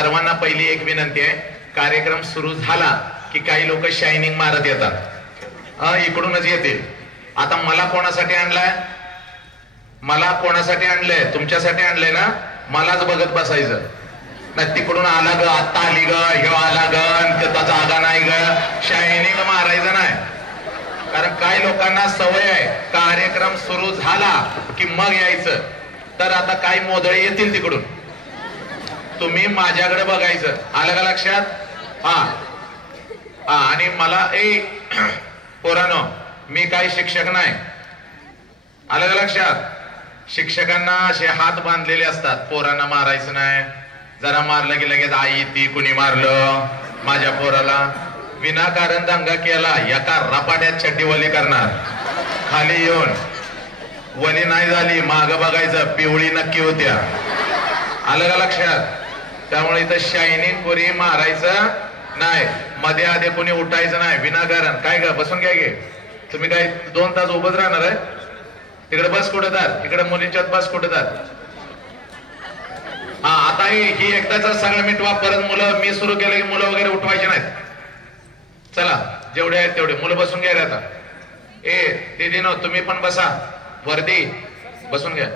सर्वांना पहिली एक विनंती आहे, कार्यक्रम सुरू झाला की काही लोक शायनिंग मारत येतात, इकडूनच येतील. आता मला कोणासाठी आणलाय? मला कोणासाठी आणलंय? तुमच्यासाठी आणलंय ना. मलाच बघत बसायचं नाही. तिकडून आला ग, आता आली ग, ह्यो आला ग, त्याचा जागा नाही ग, शायनिंग मारायचं नाही. कारण काही लोकांना सवय आहे कार्यक्रम सुरू झाला की मग यायचं. तर आता काही मोदळे येतील तिकडून, तुम्ही माझ्याकडे बघायचं. आलं का लक्षात? हा आणि मला पोरानो, मी काही शिक्षक नाही. आलं का लक्षात? शिक्षकांना असे हात बांधलेले असतात, पोरांना मारायचं नाही. जरा मारलं की लगेच आई ती कुणी मारलं माझ्या पोराला. विनाकारण दंगा केला एका रपाट्यात चड्डी वली करणार. खाली येऊन वली नाही झाली, माग बघायचं, पिवळी नक्की होत्या. आलं का लक्षात? त्यामुळे इथं शायनिंग कोणी मारायचं नाही. मध्ये आधी कोणी उठायचं नाही विनाकारण. काय ग, बसून काय घे, तुम्ही काय 2 तास उभंच राहणार आहे? तिकडे बस कुठे तर, इकडे मुलींच्यात बस कुठे तर. आता ही एकदाचा सगळं मिटवा. परत मुलं, मी सुरू केलं की मुलं वगैरे उठवायचे नाहीत. चला, जेवढे आहेत तेवढे मुलं बसून घ्या. आता दीदी नो, तुम्ही पण बसा. वर्दी बसून घ्या.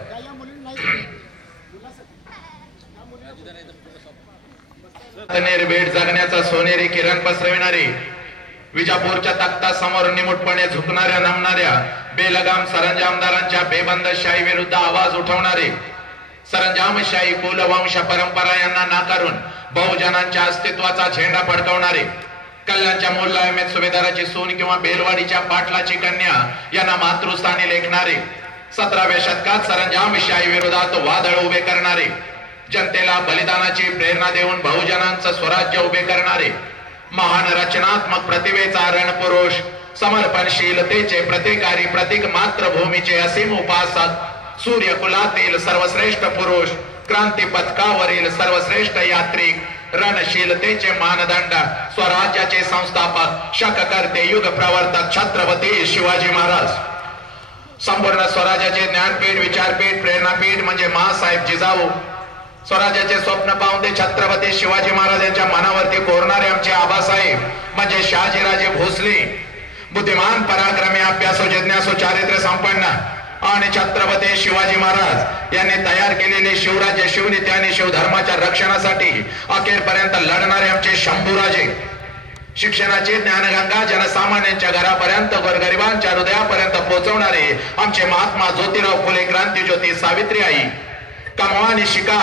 निर्भीड जगण्याचा सोनेरी किरण पसरविणारी, विजापूरच्या तख्तासमोर निमुटपणे झुकणाऱ्या नमणाऱ्या बेलगाम सरंजामदारांच्या बेबंदशाही विरुद्ध आवाज उठवणारे, सरंजामशाही कुलवंश परंपरा यांना नाकारून बहुजनांच्या अस्तित्वाचा झेंडा फडकवणारे, कल्याणच्या मोल्लायमेत सुभेदाराची सून किंवा बेलवाडीच्या पाटलाची कन्या यांना मातृस्थानी लेखणारे, 17व्या शतकात सरंजामशाही विरोधात वादळ उभे करणारे, जनतेला बलिदानाची प्रेरणा देऊन बहुजनांचं स्वराज्य उभे करणारे, महान रचनात्मक प्रतिभेचा रणपुरुष, समर्पणशीलतेचे प्रतिकारी प्रतीक, मातृभूमीचे असीम उपासक, सूर्यकुलातील सर्वश्रेष्ठ पुरुष, क्रांती पथकावरील सर्वश्रेष्ठ यात्रिक, रणशीलतेचे मानदंड, स्वराज्याचे संस्थापक, शककर्ते, युग प्रवर्तक छत्रपती शिवाजी महाराज. संपूर्ण स्वराज्याचे ज्ञानपीठ, विचारपीठ, प्रेरणापीठ म्हणजे माँसाहेब जिजाऊ. स्वराज्याचे स्वप्न पाहून ते छत्रपती शिवाजी महाराज यांच्या मनावरती कोरणारे आमचे आबासाहेब म्हणजे शहाजीराजे भोसले. बुद्धिमान, पराक्रमी, अभ्यासू, जिज्ञासू, चारित्र्य संपन्न आणि छत्रपती शिवाजी महाराज यांनी तयार केलेले शिवराज्य, शिवनीती आणि शिवधर्माच्या रक्षणासाठी अखेरपर्यंत लढणारे आमचे शंभूराजे. शिक्षणाची ज्ञानगंगा जनसामान्यांच्या घरापर्यंत, गोरगरिबांच्या हृदयापर्यंत पोहोचवणारे आमचे महात्मा ज्योतिराव फुले, क्रांतीज्योती सावित्रीबाई. कमवानी शिका,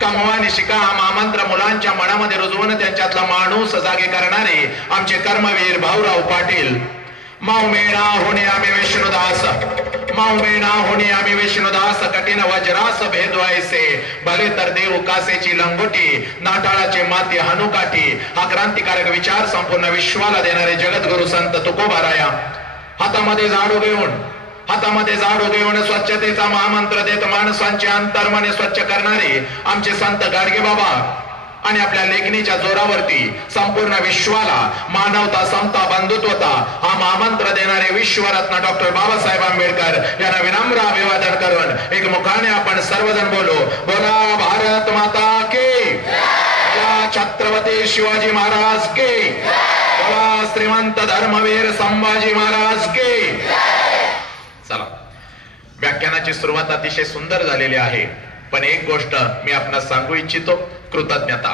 कमवानी शिका हा महामंत्र मुलांच्या मनामध्ये रुजवून त्यांच्यातला माणूस जागे करणारे आमचे कर्मवीर भाऊराव पाटील. माऊमेणा होणे आम्ही विष्णुदास, माऊमेणा होणे आम्ही विष्णुदास, कठीण वज्रास भेदवायचे, भले तर देव कासेची लंगोटी, नाटाळाचे माती हनुकाठी. हा क्रांतिकारक विचार संपूर्ण विश्वाला देणारे जगद्गुरु संत तुकोबाराया. हातामध्ये झाडू घेऊन, हातामध्ये झाडू घेऊन स्वच्छतेचा महामंत्र देत माणसांचे अंतर्मने स्वच्छ करणारे आमचे संत गाडगे बाबा आणि आपल्या लेखणीच्या जोरावरती संपूर्ण विश्वाला मानवता, समता, बंधुत्वता हा महामंत्र देणारे विश्वरत्न डॉक्टर बाबासाहेब आंबेडकर यांना विनम्र अभिवादन करून एक मुखाने आपण सर्वजण बोलो, बोला भारत माता की जय, छत्रपती शिवाजी महाराज की बोला, श्रीमंत धर्मवीर संभाजी महाराज की. चला, व्याख्यानाची सुरुवात अतिशय सुंदर झालेली आहे, पण एक गोष्ट मी आपणास सांगू इच्छितो, कृतज्ञता.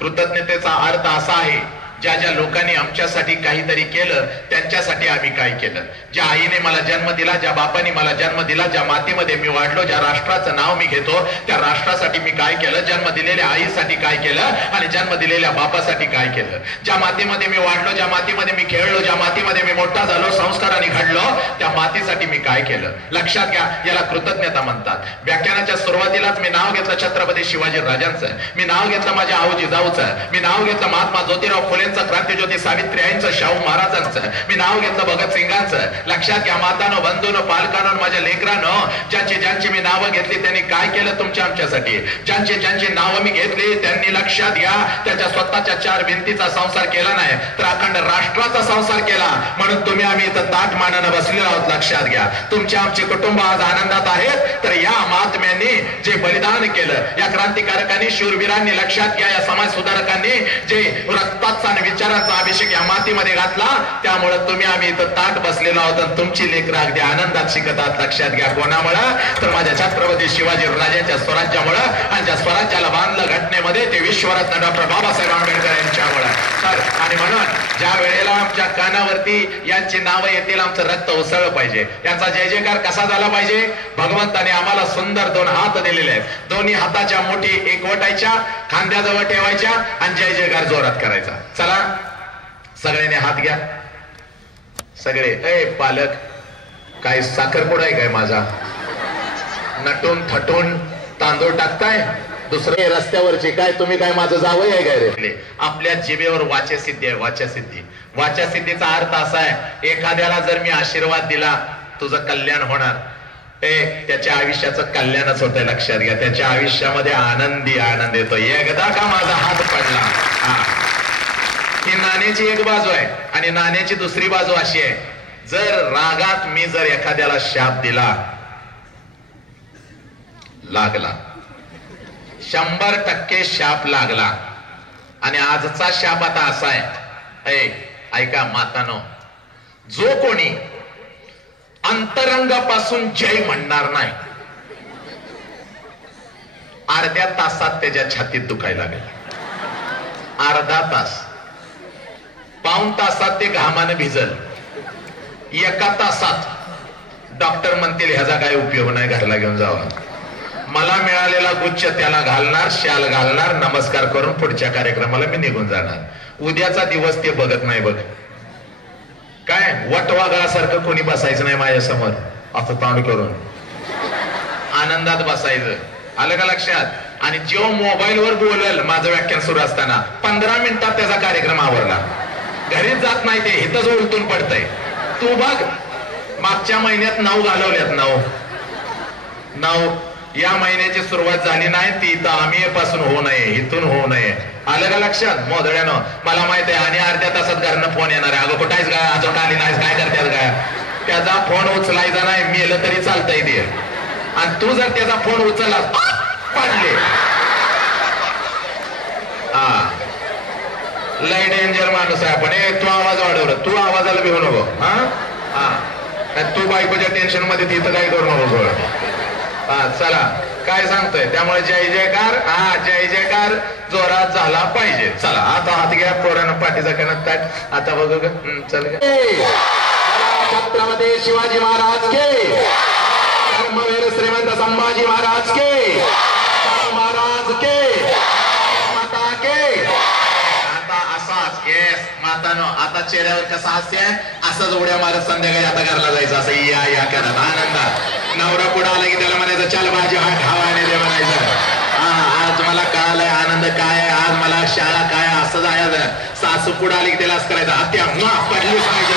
कृतज्ञतेचा अर्थ असा आहे, ज्या ज्या लोकांनी आमच्यासाठी काहीतरी केलं त्यांच्यासाठी आम्ही काय केलं. ज्या आईने मला जन्म दिला, ज्या बापाने मला जन्म दिला, ज्या मातीमध्ये मी वाढलो, ज्या राष्ट्राचं नाव मी घेतो त्या राष्ट्रासाठी मी काय केलं, जन्म दिलेल्या आईसाठी काय केलं आणि जन्म दिलेल्या बापासाठी काय केलं. ज्या मातीमध्ये मी वाढलो, ज्या मातीमध्ये मी खेळलो, ज्या मातीमध्ये मी मोठा झालो, संस्काराने घडलो, त्या मातीसाठी मी काय केलं. लक्षात घ्या, याला कृतज्ञता म्हणतात. व्याख्यानाच्या सुरुवातीलाच मी नाव घेतलं छत्रपती शिवाजी राजांचं, मी नाव घेतलं माझ्या आऊ जिजाऊचं, मी नाव घेतलं महात्मा ज्योतिराव फुलेंचं, फुलेंचं, क्रांतिज्योती सावित्रीबाईंचं, शाहू महाराजांचं, मी नाव घेतलं भगतसिंगांचं. लक्षात घ्या मातानो, बंधूनो, पालकांनो, माझ्या लेकरांनो, ज्यांची मी नावं घेतली त्यांनी काय केलं तुमच्या आमच्यासाठी. ज्यांची नावं मी घेतली त्यांनी लक्षात घ्या त्याच्या स्वतःच्या चार भिंतीचा संसार केला नाही तर अखंड राष्ट्राचा संसार केला. म्हणून तुम्ही आम्ही इथं ताट मानानं बसलेलो आहोत. लक्षात घ्या तुमचे आमचे कुटुंब आज आनंदात आहेत तर या महात्म्यांनी जे बलिदान केलं, या क्रांतिकारकांनी, शूरवीरांनी, लक्षात घ्या या समाज सुधारकांनी जे रक्ताचा आणि विचाराचा अभिषेक या मातीमध्ये घातला, त्यामुळे तुम्ही आम्ही इथं ताट बसलेलो आहोत आणि तुमची लेकरं अगदी आनंदात शिकतात. लक्षात घ्या कोणामुळं तर माझ्या छत्रपती शिवाजी राजांच्या स्वराज्यामुळं, आणि ज्या स्वराज्याला बांधलं घटनेमध्ये ते विश्वरत्न डॉक्टर बाबासाहेब आंबेडकर यांच्यामुळं. तर आणि म्हणून ज्या वेळेला आमच्या कानावरती यांची नावं येतील आमचं रक्त उसळलं पाहिजे. यांचा जय जयकार कसा झाला पाहिजे. भगवंताने आम्हाला सुंदर दोन हात दिलेले आहेत. दोन्ही हाताच्या मुठी एकवटायच्या, खांद्याजवळ ठेवायच्या आणि जय जयकार जोरात करायचा. चला सगळ्यांनी हात घ्या. सगळे ए पालक काय साखरपुडा आहे काय माझा? नटून थटून तांदूळ टाकताय दुसरे रस्त्यावरची काय तुम्ही काय माझं जावं आहे काय रे? आपल्या जिभेवर वाचसिद्धी आहे. वाचसिद्धीचा अर्थ असा आहे एखाद्याला जर मी आशीर्वाद दिला तुझं कल्याण होणार, त्याच्या आयुष्याचं कल्याणच होतंय. लक्षात घ्या त्याच्या आयुष्यामध्ये आनंद येतो. एकदा का माझा हात पडला. ही नाण्याची एक बाजू आहे आणि नाण्याची दुसरी बाजू अशी आहे, जर रागात मी जर एखाद्याला शाप दिला, लागला 100% शाप लागला. आणि आजचा शाप आता असा आहे, ऐका मातानो, जो कोणी अंतरंगापासून जय म्हणणार नाही अर्ध्या तासात त्याच्या छातीत दुखायला लागेल. अर्धा तास, पाऊण तासात ते घामानं भिजल. एका तासात डॉक्टर म्हणतील ह्याचा काय उपयोग नाही, घरला घेऊन जावा. मला मिळालेला गुच्छ त्याला घालणार, शाल घालणार, नमस्कार करून पुढच्या कार्यक्रमाला मी निघून जाणार. उद्याचा दिवस ते बघत नाही. बघ काय वटवागळासारखं कोणी बसायचं नाही माझ्या समोर, असं तांड करून आनंदात बसायचं. आलं का लक्षात? आणि जो मोबाईलवर बोलल माझं व्याख्यान सुरू असताना 15 मिनिटात त्याचा कार्यक्रम आवरला. घरीच जात नाही, ते इथंच उलटून पडतंय. तू बघ मागच्या महिन्यात 9 घालवल्यात. 9 या महिन्याची सुरुवात झाली नाही ती इथं आम्ही पासून होऊ नये, इथून होऊ नये. आलं का लक्षात? मोदळ्यानं मला माहित आहे. आणि अर्ध्या तासात घरनं फोन येणार आहे, अगं कुठायच काय, अजून आली नाहीस, काय करतात काय? त्याचा फोन उचलायचा नाही, मेलं तरी चालतंय ते. आणि तू जर त्याचा फोन उचलला पडले, लय डेंजर माणूस आहे आपण. तू आवाज वाढवलं, तू आवाजाला भिवू नको. तू बायकोच्या टेन्शन मध्ये तिथं काय करू नको. चला काय सांगतोय, त्यामुळे जय जयकार, जय जयकार जोरात झाला पाहिजे. चला आता हात घ्या, पोरानं पाठीचा कणत ताट. आता बघू का, चल छत्रपती शिवाजी महाराज के, धर्मवीर श्रीमंत संभाजी महाराज के, महाराज के, माता के. आता असाच येस मातानो, आता चेहऱ्यावर कसा हास्य आहे, असंच उड्या मारत संध्याकाळी आता घरला जायचं. असं या करत आनंदात. नवरा पुढे आला की त्याला म्हणायचं चल भाजी हा खावाने दे म्हणायचं. आज मला कळालंय आनंद काय आहे, आज मला शाळा काय असं जायचं. सासू पुढे आली की त्याला असं करायचं, हत्या पडलीच पाहिजे.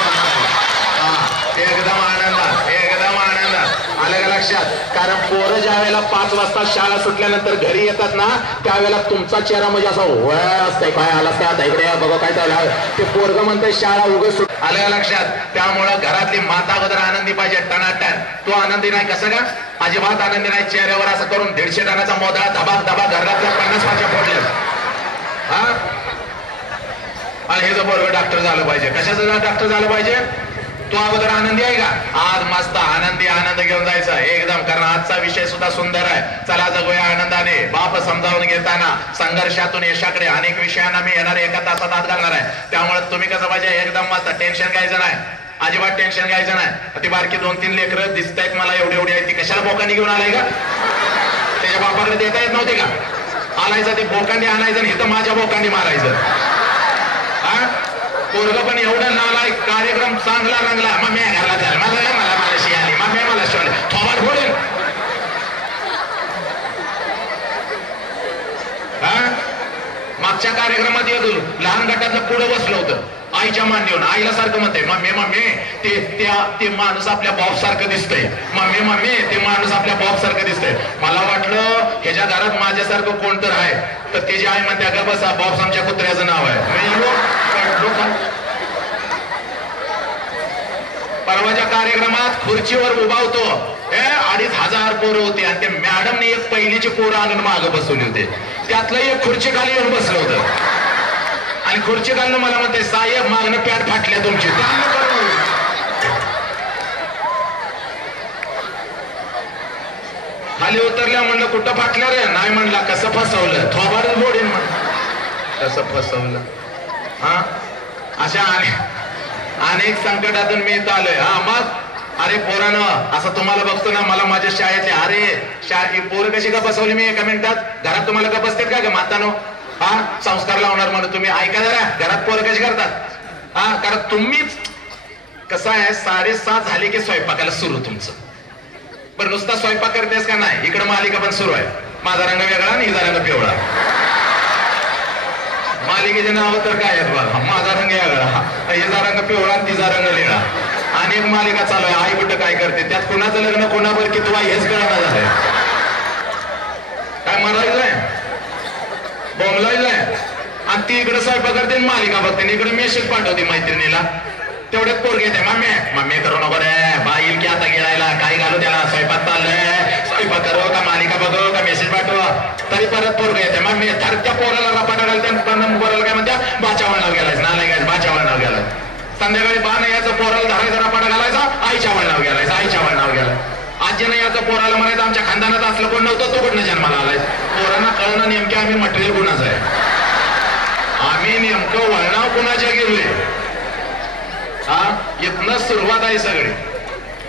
एकदम आनंदात, एकदम आनंदात. आलं का लक्षात? कारण पोरं ज्या वेळेला 5 वाजता शाळा सुटल्यानंतर घरी येतात ना, त्यावेळेला तुमचा चेहरा म्हणजे असा वय असतंय, काय आलास का इकडे बघा काय चालू. ते पोरग म्हणतंय शाळा उगाच सुट. आलं का लक्षात? त्यामुळं घरातली माता अगोदर आनंदी पाहिजे, टनाटन. तो आनंदी नाही कसं का? अजिबात आनंदी नाही. चेहऱ्यावर असं करून 150 टनाचा मोदळा धबाक धबाक घरातल्या 50 माझ्या फोडल्या. आणि हे जर पोरग डॉक्टर झालं पाहिजे. कशाचं डॉक्टर झालं पाहिजे? तो अगोदर आनंदी आहे का? आज मस्त आनंद घेऊन जायचा एकदम. कारण आजचा विषय सुद्धा सुंदर आहे. चला जगूया आनंदाने. बाप समजावून घेताना संघर्षातून यशाकडे अनेक विषयांना मी येणार एका तासात हात घालणार आहे. त्यामुळे तुम्ही कसं पाहिजे एकदम मस्त, टेन्शन घ्यायचं नाही, अजिबात टेन्शन घ्यायचं नाही. ती बारकी 2-3 लेकरं दिसत आहेत मला एवढी आहेत, ती कशाला बोकांडी घेऊन आलाय का? त्याच्या बापाकडे देता येत नव्हते का? आलायचं ते बोकांडी आणायचं आणि इथं माझ्या बोकांडी मारायचं. पोरग पण एवढं नालाय, कार्यक्रम चांगला रंगला, मग मी घाला झाला मला शियाली, मग मी मला शिवाली थोबाड फोडून. मागच्या कार्यक्रमात एक लहान गटातलं पुढे बसलं होतं, आईच्या मांडीवर. आईला सारखं म्हणते, मम्मी मम्मी ते माणूस आपल्या बॉब सारखं दिसतंय, मम्मी मम्मी ते माणूस आपल्या बॉब सारखं दिसतंय. मला वाटलं ह्याच्या घरात माझ्यासारखं कोण तर आहे, तर त्याची आई म्हणते, अगं बसा, बॉब्स आमच्या कुत्र्याचं नाव आहे. परवाच्या कार्यक्रमात खुर्चीवर उभा होतो, 2500 पोरं होते आणि ते मॅडमने एक पहिलीची पोरं आणून मागं बसवली होते. त्यातलं एक खुर्ची खाली येऊन बसलं होतं आणि खुर्ची खालनं मला म्हणते, साहेब मागणं पॅट फाटल्या तुमची. खाली उतरल्या म्हणलं, कुठं फाटलं रे? नाही म्हणला, कसं फसवलं, थोबाडच बोडीन म्हणलं. कसं फसवलं? हा, अशा अनेक संकटातून मी इथं आलोय. हा मग अरे पोरानं, असं तुम्हाला बघतो ना, मला माझ्या शाळेतले, अरे पोरं कशी का बसवली मी एका मिनिटात? घरात तुम्हाला का बसतात का मातानो? हा, संस्कार लावणार म्हणून तुम्ही ऐका जरा, घरात पोरं कशी करतात? हा, कारण तुम्हीच कसं आहे, 7:30 झाले की स्वयंपाकाला सुरू तुमचं. बरं, नुसता स्वयंपाक करतेस का नाही? इकडे मालिका पण सुरू आहे, माझा रंग वेगळा आणि हिचा रंग पिवळा. मालिकेचे नाव तर काय आहेत बघा, माझा रंग वेगळा, हिचा रंग पिवळा आणि तिचा रंग निळा. अनेक मालिका चालू आहे, आई कुठं काय करते, त्यात कुणाचं लग्न कोणावर की तुला हेच कळणार झालंय. काय मरायचंय, बोंबलायचंय, आणि ती इकडे स्वयंपाक करते, मालिका बघते, इकडे मेसेज पाठवते मैत्रिणीला. तेवढ्यात पोरगी येते, मम्मी मम्मी करू नको रे, बाईल की आता गिळायला, काय घालू त्याला, स्वयंपाक चाललंय, स्वयंपाक करू का मालिका बघू का मेसेज पाठव. तरी परत पोरगी येते, मम्मी त्या पोराला रपाटा घालते, पोराला काय म्हणत्या, बाच्या वळणावर गेलायच, नालाय काय बाच्या वळणावर गेलाय. संध्याकाळी बा नाही याचं पोराला धरायचा, रपाटा घालायचा, आईच्या वळणावर गेलायचा, आईच्या वळणावर गेलाय. आजी नाही याचं पोराला म्हणायचं, आमच्या खानदानात असलं कोण नव्हतं, तो कुठनं जन्माला आलाय. पोरांना कळणं नेमके आम्ही मटेरियल कुणाचं आहे, आम्ही नेमकं वळणाव कुणाच्या गेलोय. हा, इथनं सुरुवात आहे सगळी.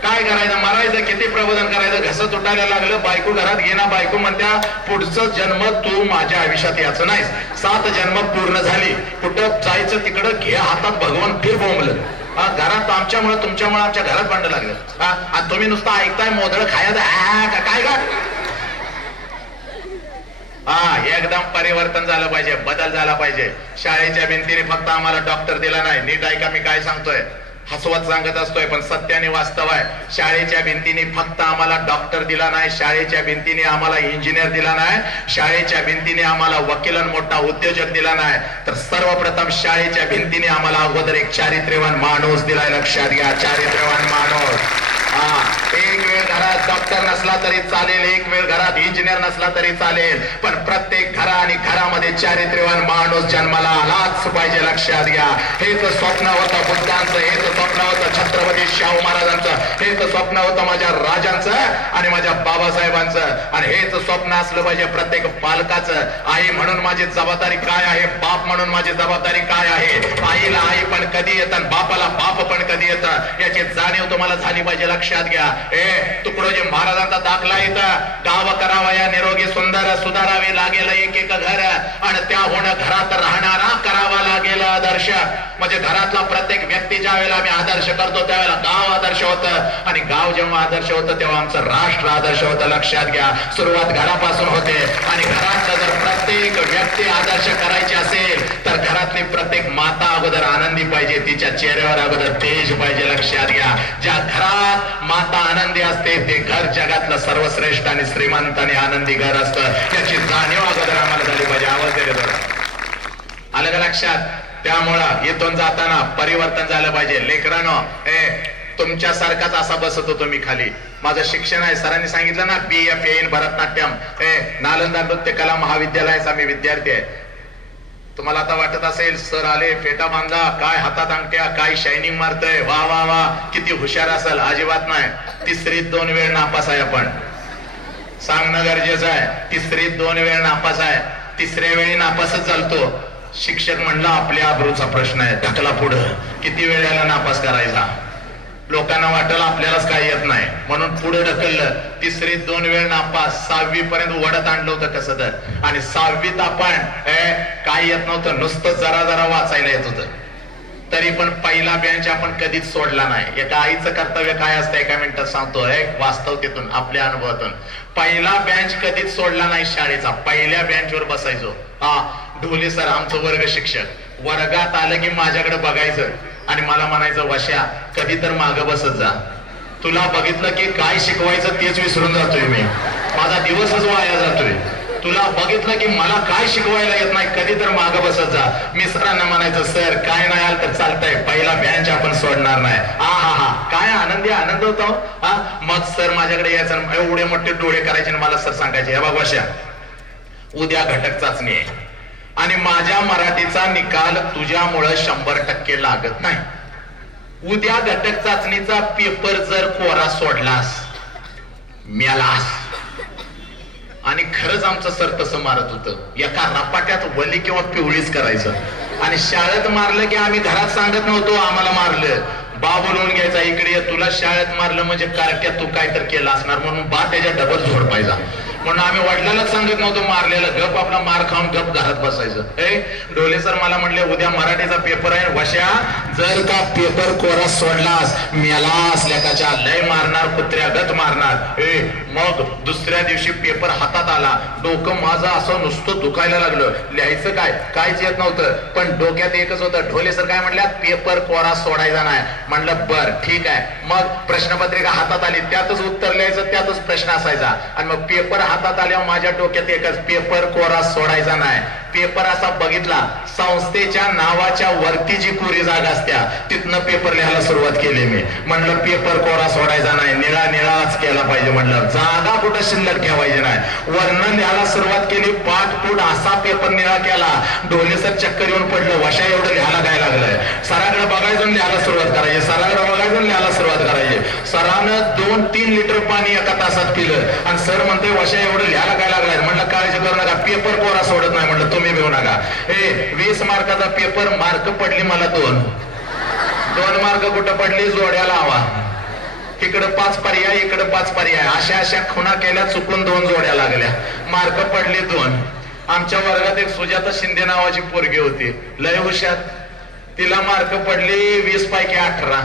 काय करायचं, मरायचं, किती प्रबोधन करायचं, घसं तुटायला लागलं, बायको घरात घेणा, बायको म्हणत्या, पुढचं जन्म तू माझ्या आयुष्यात याचं नाहीस, 7 जन्म पूर्ण झाली, कुठं जायचं तिकडं घे हातात, भगवान फिर बोंबलं. घरात आमच्यामुळे तुमच्यामुळे आमच्या घरात भांडण लागलं. हा, तुम्ही नुसतं ऐकताय, मोदळ खायचं काय का? हा, एकदम परिवर्तन झालं पाहिजे, बदल झाला पाहिजे. शाळेच्या भिंतीने फक्त आम्हाला डॉक्टर दिला नाही, नीट ऐका मी काय सांगतोय, हसवत सांगत असतोय पण सत्याने वास्तव आहे. शाळेच्या भिंतीने फक्त आम्हाला डॉक्टर दिला नाही, शाळेच्या भिंतीने आम्हाला इंजिनियर दिला नाही, शाळेच्या भिंतीने आम्हाला वकील आणि मोठा उद्योजक दिला नाही, तर सर्वप्रथम शाळेच्या भिंतीने आम्हाला अगोदर एक चारित्र्यवान माणूस दिलाय. लक्षात घ्या, चारित्र्यवान माणूस. हा, एक वेळ घरात डॉक्टर नसला तरी चालेल, एक वेळ घरात इंजिनियर नसला तरी चालेल, पण प्रत्येक घरा आणि घरामध्ये चारित्र्यवान माणूस जन्माला आलाच पाहिजे. लक्षात घ्या, हेच स्वप्न होतं बुद्धांचं, हेच स्वप्न होतं छत्रपती शाहू महाराजांचं, हेच स्वप्न होतं माझ्या राजांचं आणि माझ्या बाबासाहेबांचं, आणि हेच स्वप्न असलं पाहिजे प्रत्येक पालकाचं. आई म्हणून माझी जबाबदारी काय आहे, बाप म्हणून माझी जबाबदारी काय आहे. आईला आई पण कधी येतं, बापाला बाप पण कधी येतं, याची जाणीव तुम्हाला झाली पाहिजे. लक्षात घ्या, तुकडोजी महाराजांचा दाखला इथं, गाव करावया निरोगी सुंदर, सुधारावे लागेल एक एक घर, आणि त्याहून घरात राहणारा करावा लागेल आदर्श. म्हणजे घरातला प्रत्येक व्यक्ती ज्या वेळेला आम्ही आदर्श करतो त्यावेळेला गाव आदर्श होतं, आणि गाव जेव्हा आदर्श होतं तेव्हा आमचं राष्ट्र आदर्श होतं. लक्षात घ्या, सुरुवात घरापासून होते, आणि घरात जर प्रत्येक व्यक्ती आदर्श करायची असेल तर घरातली प्रत्येक माता अगोदर आनंदी पाहिजे, तिच्या चेहऱ्यावर अगोदर तेज पाहिजे. लक्षात घ्या, ज्या घरात माता आनंदी असते ते घर जगातलं सर्वश्रेष्ठ आणि श्रीमंत आणि आनंदी घर असतं, याची जाणीव अगोदर आम्हाला झाली पाहिजे. आवाज दिले जरा, आलं का लक्षात? त्यामुळं इथून जाताना परिवर्तन झालं पाहिजे. लेकरांनो, तुमच्यासारखाच असा बसत होतो मी खाली, माझं शिक्षण आहे, सरांनी सांगितलं ना, BFA इन भरतनाट्यम, नालंदा नृत्य कला महाविद्यालयाचा मी विद्यार्थी आहे. तुम्हाला आता वाटत असेल, सर आले, फेटा बांधा, काय हातात अंगठ्या, काय शायनिंग मारतय, वा वा वा, किती हुशार असेल. अजिबात नाही. तिसरीत 2 वेळ नापास आहे. आपण सांगणं गरजेचं आहे, तिसरीत 2 वेळ नापास आहे. तिसऱ्या वेळी नापासच चालतो. शिक्षक म्हणला आपल्या आबरूचा प्रश्न आहे, ढकला पुढं. किती वेळेला नापास करायचा? लोकांना वाटलं आपल्यालाच काही येत नाही म्हणून पुढे ढकललं. तिसरीत 2 वेळ नापास, 6वी पर्यंत वडत आणलं होतं कसं तर, आणि 6वीत आपण काही येत नव्हतं, नुसतं जरा जरा वाचायला येत होतं. तरी पण पहिला बेंच आपण कधीच सोडला नाही. एका आईचं कर्तव्य काय असतं एका मिनिटात सांगतो, वास्तवतेतून, आपल्या अनुभवातून. पहिला बेंच कधीच सोडला नाही शाळेचा, पहिल्या बेंचवर बसायचो. ढोले सर आमचं वर्ग शिक्षक वर्गात आलं की माझ्याकडे बघायचं आणि मला म्हणायचं, वश्या कधी तर मागं बसत जा, तुला बघितलं की काय शिकवायचं तेच विसरून जातोय मी, माझा दिवसच वाया जातोय, तुला बघितलं की मला काय शिकवायला येत नाही, कधी तर मागं बसत जा. मी सरांना म्हणायचं, सर काय नाही आलं तर चालतंय, पहिला बेंच आपण सोडणार नाही. हा काय आनंद होता. हा मग सर माझ्याकडे यायचं, एवढे मोठे डोळे करायचे आणि मला सर सांगायचे, हे बघ वश्या उद्या घटक चाचणी आहे आणि माझ्या मराठीचा निकाल तुझ्यामुळं 100% लागत नाही. उद्या घटक चाचणीचा पेपर जर कोरा सोडलास मेलास. आणि खरंच आमचं सर तसं मारत होतं, एका रपाट्यात वली किंवा पिवळीच करायचं. आणि शाळेत मारलं की आम्ही घरात सांगत नव्हतो आम्हाला मारलं, बा बोलवून घ्यायचा, इकडे तुला शाळेत मारलं म्हणजे कारक्यात तू काय तर केलं असणार म्हणून बा त्याच्या डबल झोडपायचा. म्हणून आम्ही वडिलांनाच सांगत नव्हतो मारलेलं, गप आपला मार खाऊन गप घरात बसायचं. डोले सर मला म्हणले, उद्या मराठीचा पेपर आहे वश्या, जर का पेपर कोरा सोडलास मेलास, लेकाच्या लय मारणार, कुत्र्यागत मारणार. मग दुसऱ्या दिवशी पेपर हातात आला, डोकं माझं असं नुसतं दुखायला लागलं, लिहायचं काहीच येत नव्हतं, पण डोक्यात एकच होतं, ढोले सर काय म्हणल्या, पेपर कोरा सोडायचा नाही. म्हणलं बर ठीक आहे. मग प्रश्नपत्रिका हातात आली, त्यातच उत्तर लिहायचं, त्यातच प्रश्न असायचा. आणि मग पेपर हातात आल्यावर माझ्या डोक्यात एकच, पेपर कोरा सोडायचा नाही. पेपर असा बघितला, संस्थेच्या नावाच्या वरती जी कोरी जागा असत्या तिथनं पेपर लिहायला सुरुवात केली मी. म्हणलं पेपर कोरा सोडायचा नाही, निळाच केला पाहिजे, म्हणलं जागा कुठं शिल्लक ठेवायची नाही. वरनं लिहायला सुरुवात केली, पाठपुढ असा पेपर निळा केला, ढोले सर चक्कर येऊन पडलं, वशा एवढं लिहायला काय लागलंय. सराकडे बघायचं लिहायला सुरुवात करायची, सराकडे बघायचं लिहायला सुरुवात करायची. सरानं 2-3 लिटर पाणी एका तासात पिलं आणि सर म्हणतोय, वशा एवढं लिहायला काय लागलाय. म्हणलं काळजी करू नका, पेपर कोरा सोडत नाही, म्हणलं तुम्ही घेऊ नका. 20 मार्काचा पेपर, मार्क पडली मला 2 मार्क कुठं पडली, जोड्या लावा, इकडं 5 पर्याय इकडं 5 पर्याय, अशा खुणा केल्या, चुकून 2 जोड्या लागल्या, मार्क पडले 2. आमच्या वर्गात एक सुजाता शिंदे नावाची पोरगी होती, लय हुशार, तिला मार्क पडले 20 पैकी 18.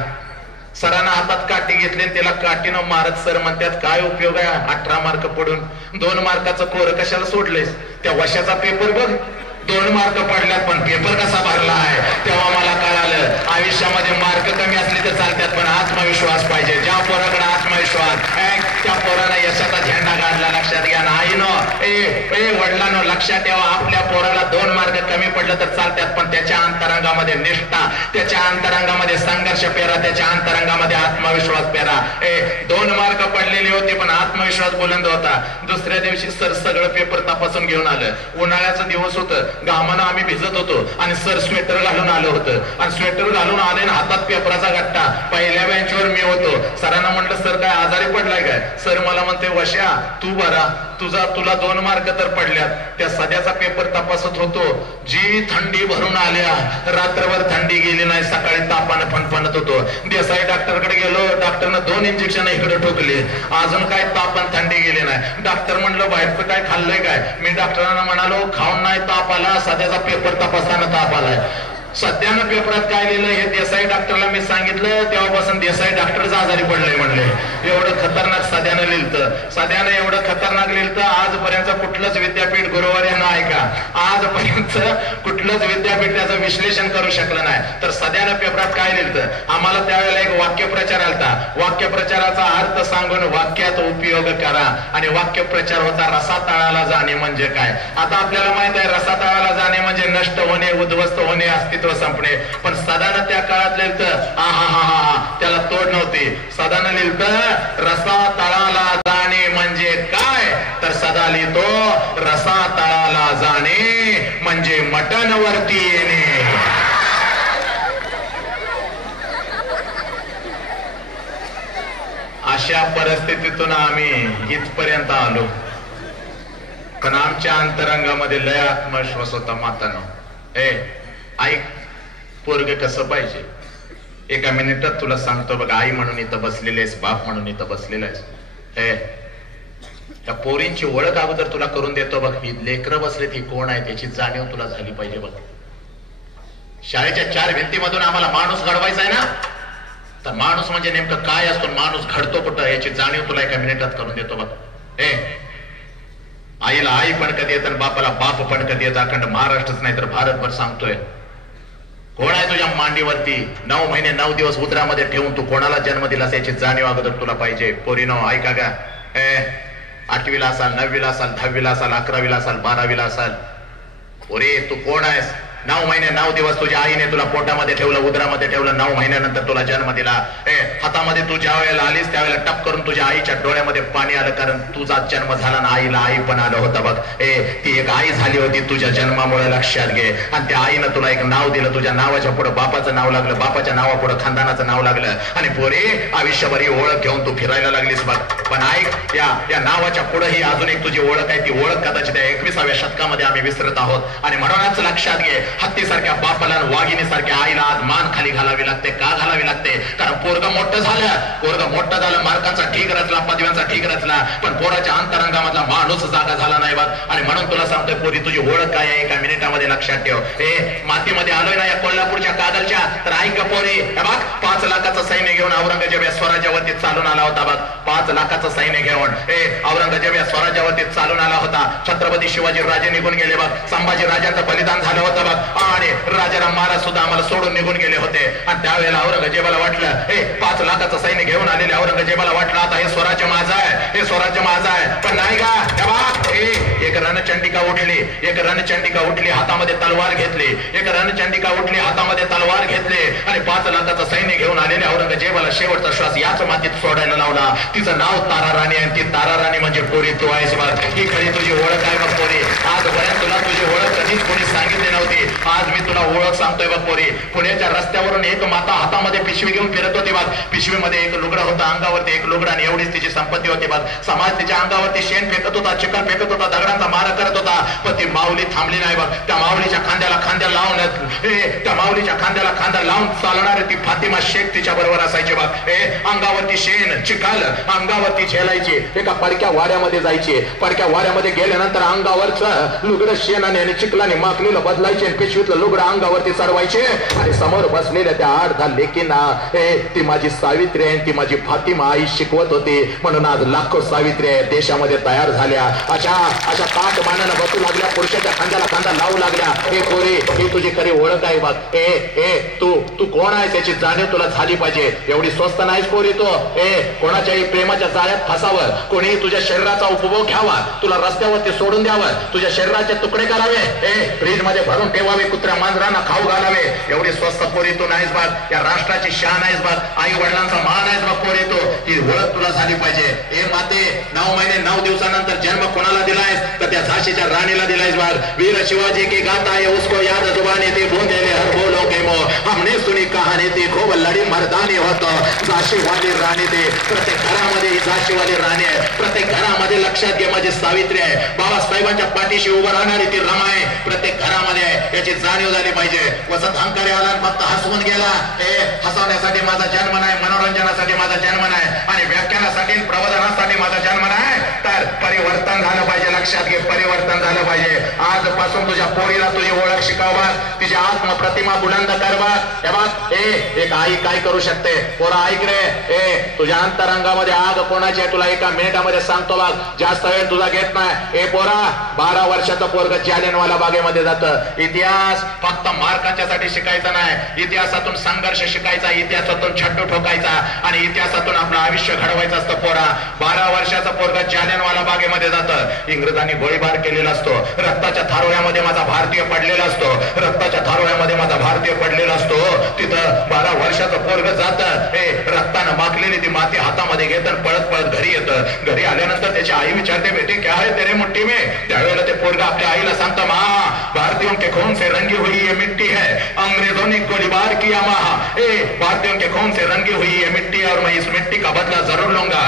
सरांना हातात काठी घेतली, तिला काठीनं मारत सर म्हणतात, काय उपयोग आहे 18 मार्क पडून, 2 मार्काचं कोरं कशाला सोडलेस, त्या वशाचा पेपर बघ, 2 मार्क पडल्यात पण पेपर कसा भरला आहे. तेव्हा मला कळालं, आयुष्यामध्ये मार्क कमी असले तर चालतात पण आत्मविश्वास पाहिजे. ज्या पोराकडे आत्मविश्वास, त्या पोराला यशाचा झेंडा काढला, लक्षात घ्या. नाही नो वडिलांनो लक्षात ठेवा, आपल्या पोराला 2 मार्क कमी पडलं तर चालतात पण त्याच्या अंतरंगामध्ये निष्ठा, त्याच्या अंतरंगामध्ये संघर्ष पेरा, त्याच्या अंतरंगामध्ये आत्मविश्वास पेरा. 2 मार्क पडलेली होती पण आत्मविश्वास बुलंद होता. दुसऱ्या दिवशी सर सगळं पेपर तपासून घेऊन आलं. उन्हाळ्याचा दिवस होतं, घामानं आम्ही भिजत होतो आणि सर स्वेटर घालून आलं होतं आणि स्वेटर घालून आले आणि हातात पेपराचा गट्टा. पहिल्या बेंचवर मी होतो. सरांना म्हटलं, सर काय आजारी पडलाय काय. सर मला म्हणते, वश्या तू बरा, तुला 2 मार्क तर पडल्यात. त्या सध्याचा पेपर तपासत होतो, जी थंडी भरून आल्या, रात्रभर थंडी गेली नाही, सकाळी तापानं फणफणत होतो. देसाई डॉक्टरकडे गेलो, डॉक्टरनं 2 इंजेक्शन इकडे ठोकले, अजून काय तापन थंडी गेली नाही. डॉक्टर म्हणलं, बाहेरचं काय खाल्लंय काय. मी डॉक्टरांना म्हणालो, खाऊन नाही ताप आला, सध्याचा पेपर तपासताना ताप आलाय. सध्यानं पेपरात काय लिहिलं हे देसाई डॉक्टरला मी सांगितलं, तेव्हापासून देसाई डॉक्टरच आजारी पडले म्हणले. एवढं खतरनाक सध्यानं लिहिलं, सध्यानं एवढं खतरनाक लिहिलं, आजपर्यंत कुठलंच विद्यापीठ गुरुवार यांना ऐका, आजपर्यंत कुठलंच विद्यापीठ त्याचं विश्लेषण करू शकलं नाही. तर सध्यानं पेपरात काय लिहिलं, आम्हाला त्यावेळेला एक वाक्यप्रचार आलता, वाक्यप्रचाराचा अर्थ सांगून वाक्यात उपयोग करा आणि वाक्यप्रचार होता रसा तळाला जाणे म्हणजे काय. आता आपल्याला माहित आहे रसा तळाला जाणे म्हणजे नष्ट होणे, उद्ध्वस्त होणे, अस्तित्व संपणे. पण सदानं त्या काळात लिहिलं, त्याला तोड नव्हती. सदानं लिहिलं, रसा तळाला जाणे म्हणजे काय, तर सदा लिहितो, रसा तळाला जाणे म्हणजे मटण वरती येणे. अशा परिस्थितीतून आम्ही इथपर्यंत आलो. पण आमच्या अंतरंगामध्ये लय आत्मविश्वास होता. मातानो ऐक, पोरग कसं पाहिजे. एका मिनिटात तुला सांगतो बघ, आई म्हणून इथं बसलेली आहेस, बाप म्हणून इथं बसलेला आहेस. त्या पोरींची ओळख अगोदर तुला करून देतो बघ. ही लेकरं बसलेत, ही कोण आहे त्याची जाणीव तुला झाली पाहिजे बघ. शाळेच्या 4 भिंतीमधून आम्हाला माणूस घडवायचा आहे ना, तर माणूस म्हणजे नेमकं काय असतो, माणूस घडतो कुठं याची जाणीव तुला एका मिनिटात करून देतो बघ. आईला आई पण कधी येत आणि बापाला बाप पण कधी येत. अखंड महाराष्ट्रच नाही तर भारतभर सांगतोय. कोण आहे तुझ्या मांडीवरती 9 महिने 9 दिवस उदरामध्ये ठेवून तू कोणाला जन्म दिलास याची जाणीव अगोदर तुला पाहिजे. पोरीनो ऐका का, 8वीला असाल, 9वीला असाल, 10वीला असाल, 11वीला असाल, 12वीला असाल, पोरे तू कोण आहेस? 9 महिने 9 दिवस तुझ्या आईने तुला पोटामध्ये ठेवलं, उदरामध्ये ठेवलं. 9 महिन्यानंतर तुला जन्म दिला. हातामध्ये तू ज्या वेळेला आलीस त्यावेळेला टप करून तुझ्या आईच्या डोळ्यामध्ये पाणी आलं, कारण तुझा जन्म झाला ना, आईला आई पण आलं होतं बघ. ती एक आई झाली होती तुझ्या जन्मामुळे, लक्षात घे. आणि त्या आईनं तुला एक नाव दिलं. तुझ्या नावाच्या पुढे बापाचं नाव लागलं, बापाच्या नावापुढे खानदानाचं नाव लागलं. आणि पोरे आयुष्यभर ही ओळख घेऊन तू फिरायला लागलीस बघ. पण ऐक, या नावाच्या पुढे ही अजून एक तुझी ओळख आहे. ती ओळख कदाचित 21व्या शतकामध्ये आम्ही विसरत आहोत. आणि म्हणूनच लक्षात घे, हत्तीसारख्या बापाला वाघिणीसारख्या आईला आज मान खाली घालावी लागते. का घालावी लागते? कारण पोरग मोठं झालं, मार्कांचा ठीक रचला, पदव्यांचा ठीक रचला, पण पोराच्या अंतरंगामधला माणूस जागा झाला नाही बघ. आणि म्हणून तुला सांगतोय पोरी, तुझी ओळख काय आहे एका मिनिटामध्ये लक्षात ठेव. मातीमध्ये आलोय ना या कोल्हापूरच्या कागलच्या, तर ऐक पोरी, बघ 5 लाखाचं सैन्य घेऊन औरंगजेब या स्वराज्यावरती चालून आला होता बघ. 5 लाखाचं सैन्य घेऊन औरंगजेब या स्वराज्यावरती चालून आला होता. छत्रपती शिवाजी राजे निघून गेले बघ. संभाजी राजांचं बलिदान झालं होतं बघ. आणि राजाराम महाराज सुद्धा आम्हाला सोडून निघून गेले होते. आणि त्यावेळेला औरंगजेबाला वाटलं, 5 लाखाचं सैन्य घेऊन आलेले औरंगजेबाला वाटलं आता हे स्वराज्य माझं आहे, हे स्वराज्य माझं आहे. पण नाही का, एक रणचंडिका उठली, हातामध्ये तलवार घेतली. हातामध्ये तलवार घेतली आणि 5 लाखाचं सैन्य घेऊन आलेले औरंगजेबाला शेवटचा श्वास याच मातीत सोडायला लावला. तिचं नाव तारा राणी आहे. ती तारा राणी म्हणजे पोरी तू आहेस बघ. ही खरी तुझी ओळख आहे बघ पोरी. आजपर्यंत तुला तुझी ओळख कधीच कोणी सांगितली नव्हती. आज मी तुला ओळख सांगतोय बघ पोरी. पुण्याच्या रस्त्यावरून एक माता हातामध्ये पिशवी घेऊन फिरत होती बघ. पिशवीमध्ये एक लुगडं होतं, अंगावरती एक लुगडं, आणि एवढीच तिची संपत्ती होती बघ. समाज तिच्या अंगावरती शेण फेकत होता, चिखल फेकत होता, दगडांचा मारा करत होता. पण ती माऊली थांबली नाही बघ. त्या माऊलीच्या खांद्याला खांदा लावून चालणारी ती फातिमा शेख तिच्या बरोबर असायची बघ. अंगावरती शेण चिखल अंगावरती झेलायची. एका पडक्या वाड्यामध्ये जायची. पडक्या वाड्यामध्ये गेल्यानंतर अंगावरचं लुगडं शेणाने आणि चिखलाने माखलेलं बदलायचे, पिशवीतलं लुगडं अंगावरती चढवायचे. आणि समोर बसलेल्या त्या 8-10 लेकींना ती माझी सावित्री आहे, ती माझी फातिमा आई शिकवत होती. म्हणून आज लाखो सावित्री देशामध्ये तयार झाल्या. अशा ताट मानानं बसू लागल्या, पुरुषाच्या खांद्याला खांदा लावू लागल्या. हे पोरी, ही तुझी खरी ओळख आहे बघ. तू कोण आहे त्याची जाणीव तुला झाली पाहिजे. एवढी स्वस्त नाहीस पोरी तू. कोणाच्याही प्रेमाच्या जाळ्यात फसावं, कोणीही तुझ्या शरीराचा उपभोग घ्यावा, तुला रस्त्यावरती सोडून द्यावं, तुझ्या शरीराचे तुकडे करावे, फ्रीज मध्ये भरून ठेवावे, कुत्र्या मांजरांना खाऊ घालावे. एवढी स्वस्त पोरी तू नाहीस बघ. या राष्ट्राची शान आहेस बघ. आई वडिलांचा मान आहेस बघ पोरी तू. ही ओळख तुला झाली पाहिजे. माते 9 महिने 9 दिवसानंतर जन्म कोणाला दिलायस? तर त्या झाशीच्या राणीला दिलायस बघ. वीर शिवाजी की गाता है उसको याद जुबानी थी, बूंदेले हर बोलो के मो हमने सुनी कहाणी थी, खूप लढी मर्दानी होतं. झाशीवाली राणी ते प्रत्येक घरामध्ये ही झाशीवाली राणी आहे. प्रत्येक घरामध्ये लक्षात घे माझी सावित्री आहे. बाबासाहेबांच्या पाठीशी उभं राहणारी ती रमा आहे. प्रत्येक घरामध्ये आहे, याची जाणीव झाली पाहिजे. वसंत हंकारे आला फक्त हसवून गेला. हसवण्यासाठी माझा जन्म नाही, मनोरंजनासाठी माझा जन्म नाही, आणि व्याख्यानासाठी प्रबोधनासाठी माझा जन्म नाही. तर परिवर्तन झालं पाहिजे. लक्षात घे, परिवर्तन झालं पाहिजे. आजपासून तुझ्या पोरीला तुझी ओळख शिकावा, तिची आत्मप्रतिमा बुलंद करवा. हे बघ, एक आई काय करू शकते. पोरा ऐक रे, तुझ्या अंतरंगामध्ये आग कोणाची आहे तुला एका मिनिटामध्ये सांगतो बघ. जास्त वेळ तुझा घेत नाही. पोरा, 12 वर्षाचं पोरग जालियनवाला बागेमध्ये जातं. इतिहास फक्त मार्कांच्यासाठी शिकायचा नाही. इतिहासातून संघर्ष शिकायचा, इतिहासातून छड्डू ठोकायचा, आणि इतिहासातून आपलं आयुष्य घडवायचं असतं. पोरा, 12 वर्षाचा पोरग जालियनवाला बागेमध्ये जातं. इंग्रजांनी गोळीबार केलेला असतो. रक्ताच्या थारोळ्यामध्ये माझा भारतीय पडलेला असतो. रक्ताच्या थारोळ्यामध्ये माझा भारतीय पडलेला असतो. तिथं 12 वर्षाचं पोरग जातं. रक्तानं माखलेली ती माती हातामध्ये घेतं, पळत पळत घरी येतं. घरी आल्यानंतर त्याची आई विचारते, बेटे क्या है तेरे मुट्ठी में? त्यावेळेला ते पोरग आपल्या आईला सांगतं, माँ, भारतीयों के खून से रंगी हुई ये मिट्टी है, अंग्रेजों ने गोलीबार किया माँ. भारतीयों के खून से रंगी हुई ये मिट्टी है और मैं इस मिट्टी का बदला जरूर लूंगा.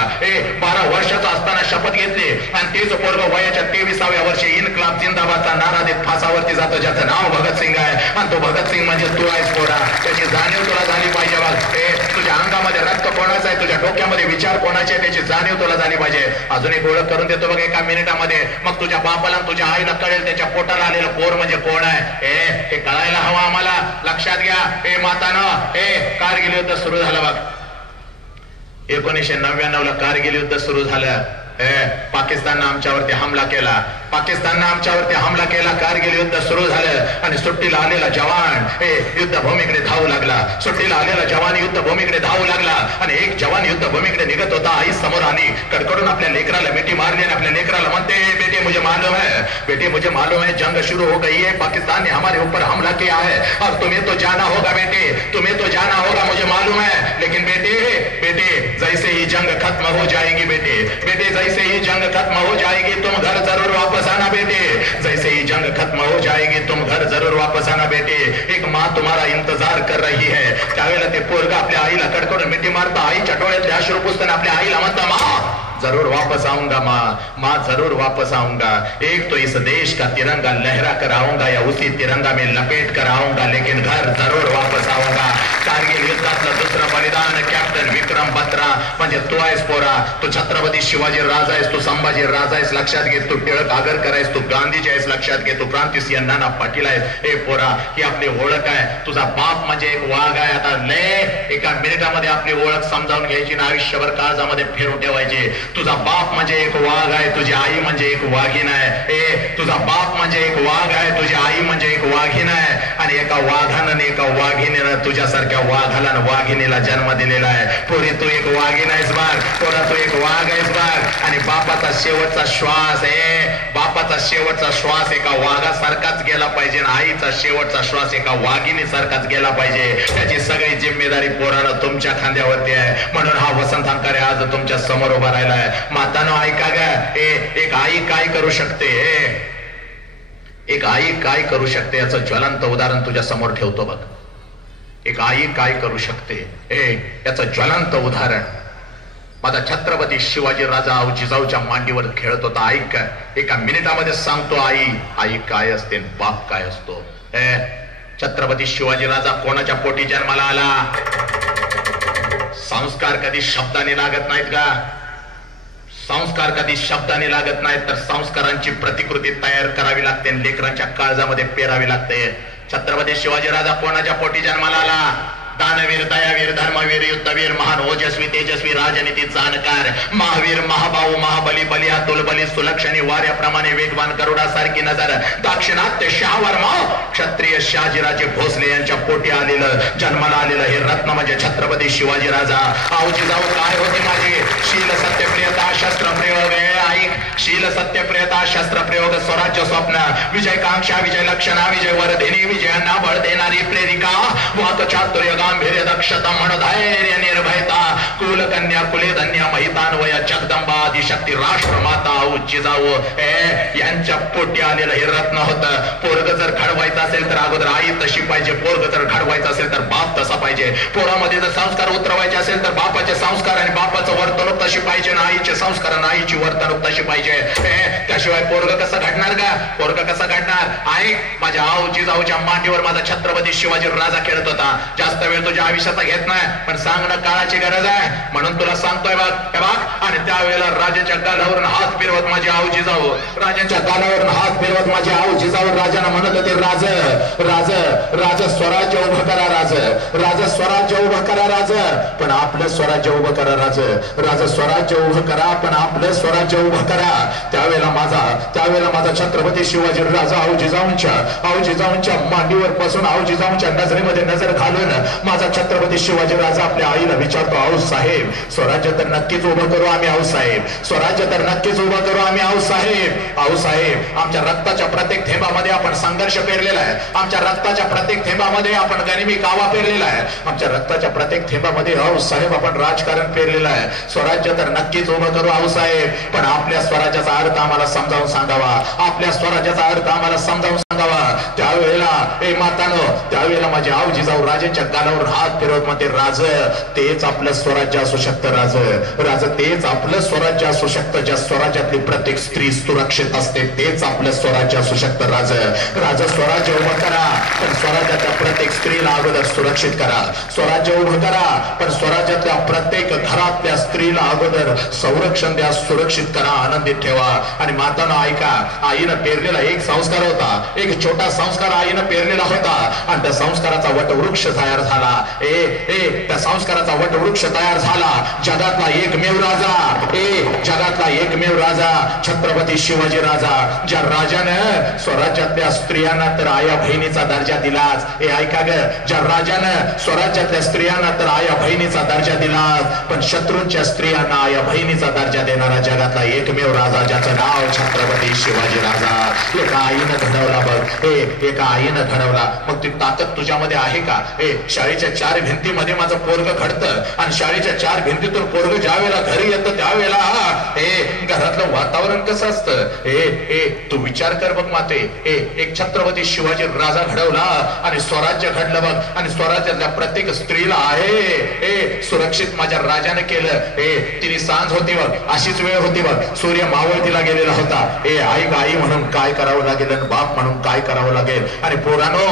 12 वर्षाचा असताना शपथ घेतली, आणि तेच पोरग वयाच्या 23व्या वर्षी इन्कलाब जिंदाबादचा नारा देत फासावरती जातो, ज्याचं नाव भगतसिंग आहे. आणि तो भगतसिंग म्हणजे तू आहेस पोरा. त्याची जाणीव तुला झाली पाहिजे बघ. तुझ्या अंगामध्ये रक्त कोणाचं आहे, तुझ्या डोक्यामध्ये विचार कोणाचे, त्याची जाणीव तुला झाली पाहिजे. अजून एक ओळख करून देतो बघ एका मिनिटामध्ये. मग तुझ्या बापाला तुझ्या आईला कळेल त्याच्या पोटाला आलेलं पोर म्हणजे कोण आहे. हे कळायला हवं आम्हाला. लक्षात घ्या. मातानं कारगिल युद्ध सुरू झालं बघ. 1999ला कारगिल युद्ध सुरू झालं. पाकिस्ताननं आमच्यावरती हमला केला, पाकिस्ताननं आमच्यावरती हमला केला, कारगिल युद्ध सुरू झालं आणि सुट्टीला आलेला जवान युद्धभूमीकडे धावू लागला, सुट्टीला आलेला जवान युद्धभूमीकडे धावू लागला आणि एक जवान युद्धभूमीकडे निघत होता. आई समोर आली, कडकडून आपल्या लेकराला मिठी मारली आणि आपल्या लेकराला म्हणते, बेटे मुझे मालूम है, बेटे मुझे मालूम है, जंग शुरू हो गई है, पाकिस्तान ने हमारे ऊपर हमला किया है और तुम्हें तो जाना होगा बेटे, तुम्हें तो जाना होगा, मुझे मालूम है, लेकिन बेटे बेटे जैसे ही जंग खत्म हो जाएगी, बेटे बेटे जैसे ही जंग खत्म हो जाएगी तुम घर जरूर वापस आना बेटे, जैसे ही जंग खत्म हो जाएगी तुम घर जरूर वापस आना बेटे, एक माँ तुम्हारा इंतजार कर रही है. त्यावेळेला ते पोरगा आपल्या आईला कडकडून मिठी मारता, आईच्या डोळ्यातले अश्रू पुसताना आपल्या आईला म्हणता, माँ जरूर वापस आऊंगा, माँ जरूर वापस आऊंगा, एक तो इस देश का तिरंगा लहरा कर आऊंगा या उसी तिरंगा में लपेट कर आऊंगा, लेकिन घर जरूर वापस आऊंगा. कारगिल युद्धातलं दुसरं बलिदान कॅप्टन विक्रम बत्रा, म्हणजे तू आहेस पोरा, तू छत्रपती शिवाजी राजा आहेस, तू संभाजी राजा आहेस लक्षात घे, तू टिळक आगरकर आहेस, तू गांधीजी आहेस लक्षात घे, तू क्रांतिसिंह नाना पाटील आहेस. हे पोरा ही आपली ओळख आहे, तुझा बाप म्हणजे एक वाघ आहे. आता लय एका मिनिटामध्ये आपली ओळख समजावून घ्यायची ना आयुष्यभर काळजामध्ये फिरून ठेवायची. तुझा बाप म्हणजे एक वाघ आहे, तुझी आई म्हणजे एक वाघीण आहे. तुझा बाप म्हणजे एक वाघ आहे, तुझी आई म्हणजे एक वाघीण आहे आणि एका वाघानं एका वाघिणीनं तुझ्यासारख्या वाघाला वाघिणीला जन्म दिलेला आहे. पोरी तू एक वाघीण आहेस बाग, पोरा तू एक वाघ आहेस बाग आणि बापाचा शेवटचा श्वास बापाचा शेवटचा श्वास एका वाघासारखाच गेला पाहिजे आणि आईचा शेवटचा श्वास एका वाघिणीसारखाच गेला पाहिजे. त्याची सगळी जिम्मेदारी पोरानं तुमच्या खांद्यावरती आहे. म्हणून हा वसंत अंकारे आज तुमच्या समोर उभा राहिला आहे. मातानो ऐका ग, एक आई काय करू शकते, एक आई काय करू शकते याचं ज्वलंत उदाहरण तुझ्या समोर ठेवतो बघ. एक आई काय करू शकते याचं ज्वलंत उदाहरण माझा छत्रपती शिवाजी राजा जिजाऊच्या मांडीवर खेळत होता. ऐक, एका मिनिटामध्ये सांगतो आई काय असते, बाप काय असतो. छत्रपती शिवाजी राजा कोणाच्या पोटी जन्माला आला? संस्कार कधी शब्दाने लागत नाहीत का? संस्कार कधी शब्दाने लागत नाहीत, तर संस्कारांची प्रतिकृती तयार करावी लागते आणि लेकरांच्या काळजामध्ये पेरावी लागते. छत्रपती शिवाजी राजा कोणाच्या पोटी जन्माला आला? दानवीर, दयावीर, धर्मवीर, युद्धवीर, महान ओजस्वी तेजस्वी, राजनीती जाणकार, महावीर, महाबाहू, महाबली, बलियातुल बली, सुलक्षणी, वाऱ्याप्रमाणे वेगवान, गरुडासारखी नजर, दाक्षिणात्य शाहवर्मा, क्षत्रिय शहाजीराजे भोसले यांच्या पोटी आलेलं जन्माला आलेलं हे रत्न म्हणजे छत्रपती शिवाजी राजा. आऊजी जाऊ काय होती माझी शील सत्यप्रियता शस्त्रप्रयोग ऐक, शील सत्यप्रियता शस्त्रप्रयोग, स्वराज्य स्वप्न, विजयकांक्षा, विजय लक्षणा, विजय वर्धिनी, विजयांना बळ देणारी प्रेरिका, वाक चातुर्य, गांभीर्य, दक्षता, मनधैर्य, निर्भयता, कुलकन्या, कुलेधन्य, महितान्वय, जगदंबा, आदिशक्ती, राष्ट्रमाता जिजाऊ यांच्या पोटी आलेलं हे रत्न होतं. पोरग जर घडवायचं असेल तर अगोदर आई तशी पाहिजे, पोरग जर घडवायचं असेल तर बाप तसा पाहिजे. पोरामध्ये जर संस्कार उतरवायचे असेल तर बापाचे संस्कार आणि बापाचं वर्तणूक तशी पाहिजे ना आईचे संस्कार आणि आईची वर्तणूक तशी पाहिजे. त्याशिवाय पोरग कसं घडणार का? पोरग कसं घडणार? आई माझ्या आऊ जिजाऊच्या मांडीवर माझा छत्रपती शिवाजी राजा खेळत होता. जास्त वेळ तुझ्या आयुष्याचा घेत नाही, पण सांगणं काळाची गरज आहे म्हणून तुला सांगतोय बघ. हे बघ, आणि त्यावेळेला राजाच्या गालावरून हात फिरवत माझी आऊ जिजाऊ, राजाच्या गालावरून हात फिरवत माझी आऊ जिजाऊ राजाला म्हणत होते, राज राज राज स्वराज्य उभं करा, राज स्वराज्य उभं करा, राज पण आपलं स्वराज्य उभं करा, राज स्वराज्य उभं करा पण आपलं स्वराज्य उभं करा. त्यावेळेला माझा छत्रपती शिवाजी राजा आऊ जिजाऊंच्या मांडीवर बसून आऊ जिजाऊंच्या नजरेमध्ये नजर घालून माझा छत्रपती शिवाजी राजा आपल्या आईला विचारतो, आऊ साहेब स्वराज्य तर नक्कीच उभं करू आम्ही, आऊ साहेब स्वराज्य तर नक्कीच उभं करू आम्ही, आऊ साहेब. आऊ साहेब आमच्या रक्ताच्या प्रत्येक थेंबामध्ये आपण संघर्ष पेरलेला आहे, आमच्या रक्ताच्या प्रत्येक थेंबामध्ये आपण गरिबी कावा पेरलेला आहे, आमच्या रक्ताच्या प्रत्येक थेंबामध्ये आऊ साहेब आपण राजकारण पेरलेलं आहे. स्वराज्य तर नक्कीच उभं करू आऊ साहेब, पण आपल्या स्वराज्याचा अर्थ आम्हाला समजावून सांगावा, आपल्या स्वराज्याचा अर्थ आम्हाला समजावून सांगावा. त्यावेळेला त्यावेळेला माझे आऊ जिजाऊ राजांच्या गालावर हात फिरवत म्हणते, राज तेच आपलं स्वराज्य असू शकतं, राज तेच आपलं स्वराज्य असू शकतं. ज्या स्वराज्यातली प्रत्येक स्त्री सुरक्षित असते तेच आपलं स्वराज्य असू शकतं. राज स्वराज्य उभं करा पण स्वराज्यातल्या प्रत्येक स्त्रीला अगोदर सुरक्षित करा. स्वराज्य उभं करा पण स्वराज्यातल्या प्रत्येक घरातल्या स्त्रीला अगोदर संरक्षण द्या, सुरक्षित करा, आनंदित ठेवा. आणि मातानं ऐका, आईनं पेरलेला एक संस्कार होता, एक छोटा संस्कार आईनं पेरलेला होता आणि त्या संस्काराचा वटवृक्ष तयार झाला. त्या संस्काराचा वटवृक्ष तयार झाला. जगातला एकमेव राजा, जगातला एकमेव राजा छत्रपती शिवाजी राजा, ज्या राजानं स्वराज्यातल्या स्त्रियांना तर आया बहिणीचा दर्जा दिलाच. ऐका ग, ज्या राजानं स्वराज्यातल्या स्त्रियांना तर आया बहिणीचा दर्जा दिलाच, पण शत्रूंच्या स्त्रियांना आया बहिणीचा दर्जा देणारा जगातला एकमेव राजा, ज्याचं नाव छत्रपती शिवाजी राजा. एका आईनं घडवला बघ, एका आईनं घडवला. मग ती ताकद तुझ्यामध्ये आहे का? शाळेच्या 4 भिंतीमध्ये माझं पोरग घडतं आणि शाळेच्या 4 भिंतीतून पोरग ज्या वेळेला घरी येतं त्यावेळेला घरातलं वातावरण कसं असतं? तू विचार कर बघ माते. एक छत्रपती शिवाजी राजा घडवला आणि स्वराज्य घडलं बघ. आणि स्वराज्यातल्या प्रत्येक स्त्रीला आहे सुरक्षित माझ्या राजाने केलं. तिने सांज होती बघ, अशीच वेळ होती बघ, सूर्य मावळतीला गेलेला होता. आई म्हणून काय करावं लागेल आणि बाप म्हणून काय करावं लागेल. आणि पोरानो,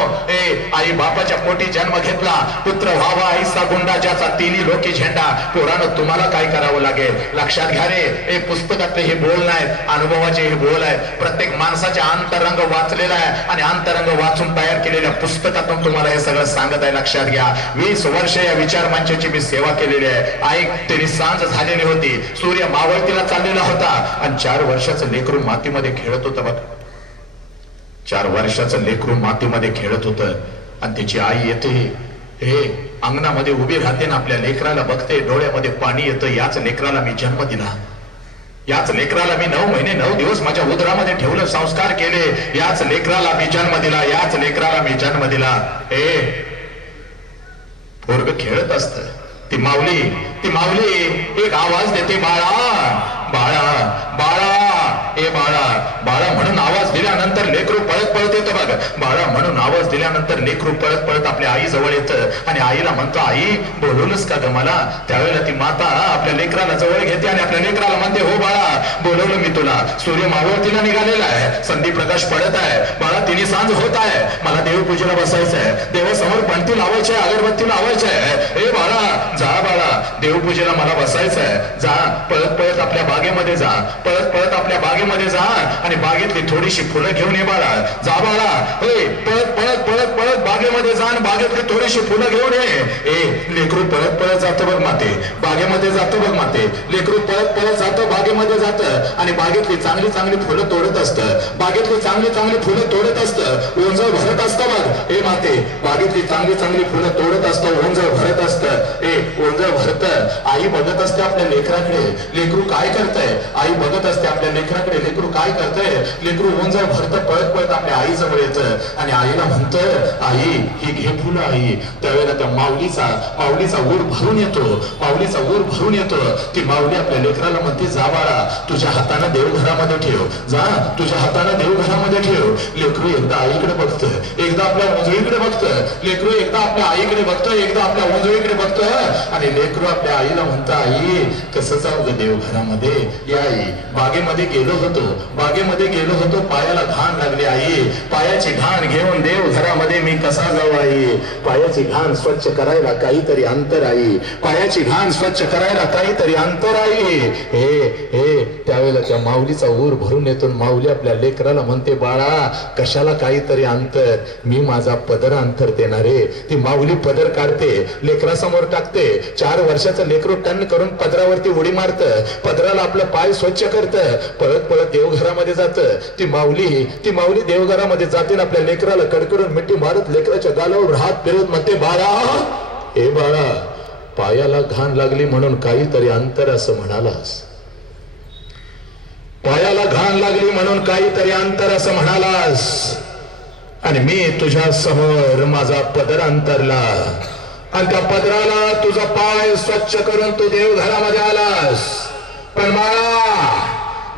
आई बापाच्या पोटी जन्म घेतला, पुत्र व्हावा आईचा गुंडा, ज्याचा तिन्ही लोकी झेंडा. पोरानो, तुम्हाला काय करावं लागेल? लक्षात घ्या रे, पुस्तकातले हे बोल नाहीत, अनुभवाचे हे बोल आहेत. प्रत्येक माणसाच्या अंतरंग वाचलेला आहे आणि अंतरंग वाचून तयार केलेल्या पुस्तकातून तुम्हाला हे सगळं सांगत आहे. लक्षात घ्या. 20 वर्ष या विचार मंचाची मी सेवा केलेली आहे. आई तरी सांज झालेली होती, सूर्य मावळतीला चाललेला होता आणि 4 वर्षाचं लेकरू मातीमध्ये खेळत होतं बघ. 4 वर्षाचं लेकरू मातीमध्ये खेळत होतं आणि त्याची आई येते, अंगणामध्ये उभी राहते ना, आपल्या लेकराला बघते, डोळ्यामध्ये पाणी येतं. याच लेकराला मी जन्म दिला, याच लेकराला मी 9 महिने 9 दिवस माझ्या उदरामध्ये ठेवलं, संस्कार केले. याच लेकराला मी जन्म दिला, याच लेकराला मी जन्म दिला. पोरग खेळत असत. ती माऊली एक आवाज देते, बाळा बाळा बाळा, बाळा बाळा म्हणून आवाज दिल्यानंतर लेकरू पळत पळत येतं बघ. बाळा म्हणून आवाज दिल्यानंतर लेकरू पळत पळत आपल्या आई जवळ येतं आणि आईला म्हणतो, आई बोलवलंस का ग मला? त्यावेळेला ती माता आपल्या लेकराला जवळ घेते आणि आपल्या लेकराला म्हणते, हो बाळा बोलवलं मी तुला. सूर्य मावळतीला निघालेला आहे, संधी प्रकाश पडत आहे. बाळा तिने सांज होत आहे, मला देवपूजेला बसायचं आहे, देवासमोर पणती लावायची आहे, अगरबत्ती लावायची आहे. बाळा जा, बाळा देवपूजेला मला बसायचं आहे. जा, पळत पळत आपल्या बागेमध्ये जा, पळत पळत आपल्या बागेमध्ये जा आणि बागेतली थोडीशी फुलं घेऊन ये बाळा. जा बाळा, पळत पळत पळत पळत बागेमध्ये जा आणि बागेतली थोडीशी फुलं घेऊन ये. लेकरू पळत पळत जातं बघ माते, बागेमध्ये जातं बघ माते. लेकरू पळत पळत जातं, बागेमध्ये जातं आणि बागेतली चांगली चांगली फुलं तोडत असतं. बागेतली चांगली चांगली फुलं तोडत असतं, ओंजळ भरत असतं बघ. माते, बागेतली चांगली चांगली फुलं तोडत असतं, ओंजळ भरत असतं. ओंजळ भरत. आई बघत असते आपल्या लेकराकडे, लेकरू काय करतंय. आई बघत असते आपल्या लेकराकडे, लेकरू काय करतंय. लेकरू ओंजळ भरत पळत पळत आपल्या आई जवळ येतं आणि आईला म्हणतं, आई ही घे फुलं आई. त्यावेळेला त्या माऊलीचा ऊर भरून येतो, माऊलीचा ऊर भरून येतो. ती माऊली आपल्या लेकराला म्हणते, जा बाळा तुझ्या हाताने देवघरामध्ये ठेव, जा तुझ्या हाताने देवघरामध्ये ठेव. लेकरू एकदा आईकडे बघतं, एकदा आपल्या ओंजळीकडे बघतं. लेकरू एकदा आपल्या आईकडे बघतं, एकदा आपल्या ओंजळीकडे बघतं आणि लेकरू आपल्या आईला म्हणतं, आई कसं जाऊ ग देवघरामध्ये? या आई, बागेमध्ये गेलो होतो, पायाला घाण लागली आई, पायाची घाण घेऊन देवघरामध्ये मी कसा जाऊ आई? पायाची घाण स्वच्छ करायला काहीतरी अंतर आई, पायाची घाण स्वच्छ करायला काहीतरी अंतर आई. त्यावेळेला त्या माऊलीचा ऊर भरून येतो. माऊली आपल्या लेकराला म्हणते, बाळा कशाला काहीतरी अंतर? मी माझा पदर अंतर देणार आहे. ती माऊली पदर काढते, लेकरासमोर टाकते. 4 वर्षाचं लेकरू टन करून पदरावरती उडी मारतं, पदराला आपलं पाय स्वच्छ करतं, पळत पळत देवघरामध्ये जातं. ती माऊली देवघरामध्ये जाते, आपल्या लेकराला कडकडून मिठी मारत लेकराच्या गालावर हात फिरवत म्हणते, बाळा बाळा पायाला घाण लागली म्हणून काहीतरी अंतर असं म्हणालास, पायाला घाण लागली म्हणून काहीतरी अंतर असं म्हणालास आणि मी तुझ्या समोर माझा पदर अंतरला आणि त्या पदराला तुझा पाय स्वच्छ करून तू देवघरामध्ये आलास. पण बाळा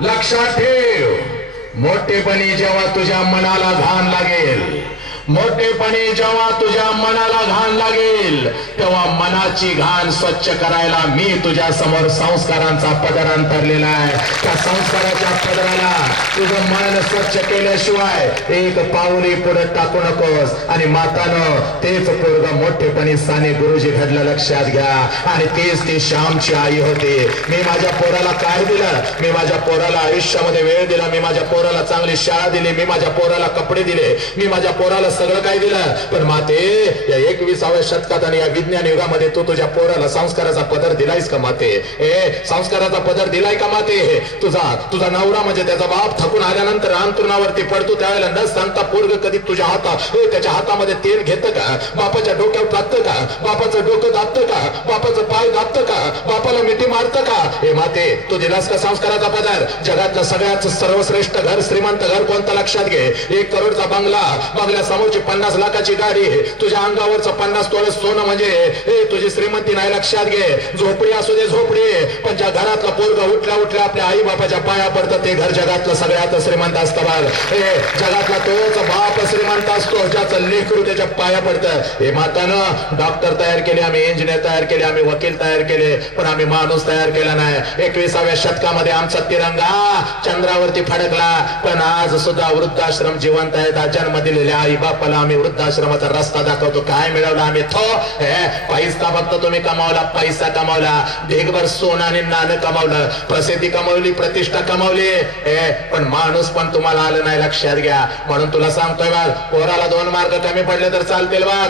लक्षात ठेव, मोठेपणी जेव्हा तुझ्या मनाला घाण लागेल, मोठेपणी जेव्हा तुझ्या मनाला घाण लागेल, तेव्हा मनाची घाण स्वच्छ करायला मी तुझ्या समोर संस्कारांचा पदर अंतरलेला आहे. त्या संस्काराच्या पदराला तुझं मन स्वच्छ केल्याशिवाय एक पाऊली पुढे टाकू नकोस. आणि मातानं तेच पोरग मोठेपणी साने गुरुजी घडलं, लक्षात घ्या. आणि तेच ती श्यामची आई होती. मी माझ्या पोराला काय दिलं? मी माझ्या पोराला आयुष्यामध्ये वेळ दिला, मी माझ्या पोराला चांगली शाळा दिली, मी माझ्या पोराला कपडे दिले, मी माझ्या पोराला सगळं काय दिलं, पण माते या 21व्या शतकात आणि या विज्ञान युगामध्ये तू तुझ्या पोराला संस्काराचा पदर दिलायस का माते? संस्काराचा पदर दिलाय का माते? तुझा नवरा म्हणजे त्याचा बाप थकून आल्यानंतर अंतरुणावरती पडतो त्यावेळेला न सांगता पोरग कधी तुझ्या त्याच्या हातामध्ये तेल घेतं का? बापाच्या डोक्यावर टाकतं का? बापाचं डोकं दाबतं का? बापाचं पाय दाबतं का? बापाला मिठी मारतं का? हे माते तू दिलास का संस्काराचा पदर? जगातलं सगळ्यात सर्वश्रेष्ठ घर, श्रीमंत घर कोणतं लक्षात घे. 1 करोडचा बंगला, बंगल्या समोरची 50 लाखाची गाडी, तुझ्या अंगावरचं 50 तोळे सोनं म्हणजे तुझी श्रीमंती नाही. लक्षात घे, झोपडी असू दे झोपडी, पण ज्या घरातलं पोरग उठल्या उठल्या आपल्या आई बापाच्या पाया पडतं ते घर जगातलं सगळ्यात श्रीमंत असतं. बघ जगातला तोच बाप श्रीमंत असतो ज्याचं लेकरू त्याच्या पाया पडतं. हे मातानं डॉक्टर तयार केले, आम्ही इंजिनियर तयार केले, आम्ही वकील तयार केले, पण आम्ही माणूस तयार केला नाही. 21व्या शतकामध्ये आमचा तिरंगा चंद्रावरती फडकला, पण आज सुद्धा वृद्धाश्रम जिवंत आहेत. जन्म दिलेल्या आई बापाला आम्ही वृद्धाश्रमाचा रस्ता दाखवतो. काय मिळवलं आम्ही? पैसा फक्त तुम्ही कमावला, पैसा कमावला, ढेगभर सोनं आणि नाणं कमावलं, प्रसिद्धी कमावली, प्रतिष्ठा कमावली, पण माणूस पण तुम्हाला आलं नाही. लक्षात घ्या. म्हणून तुला सांगतोय बघ, पोराला 2 मार्क कमी पडले तर चालतील बघ.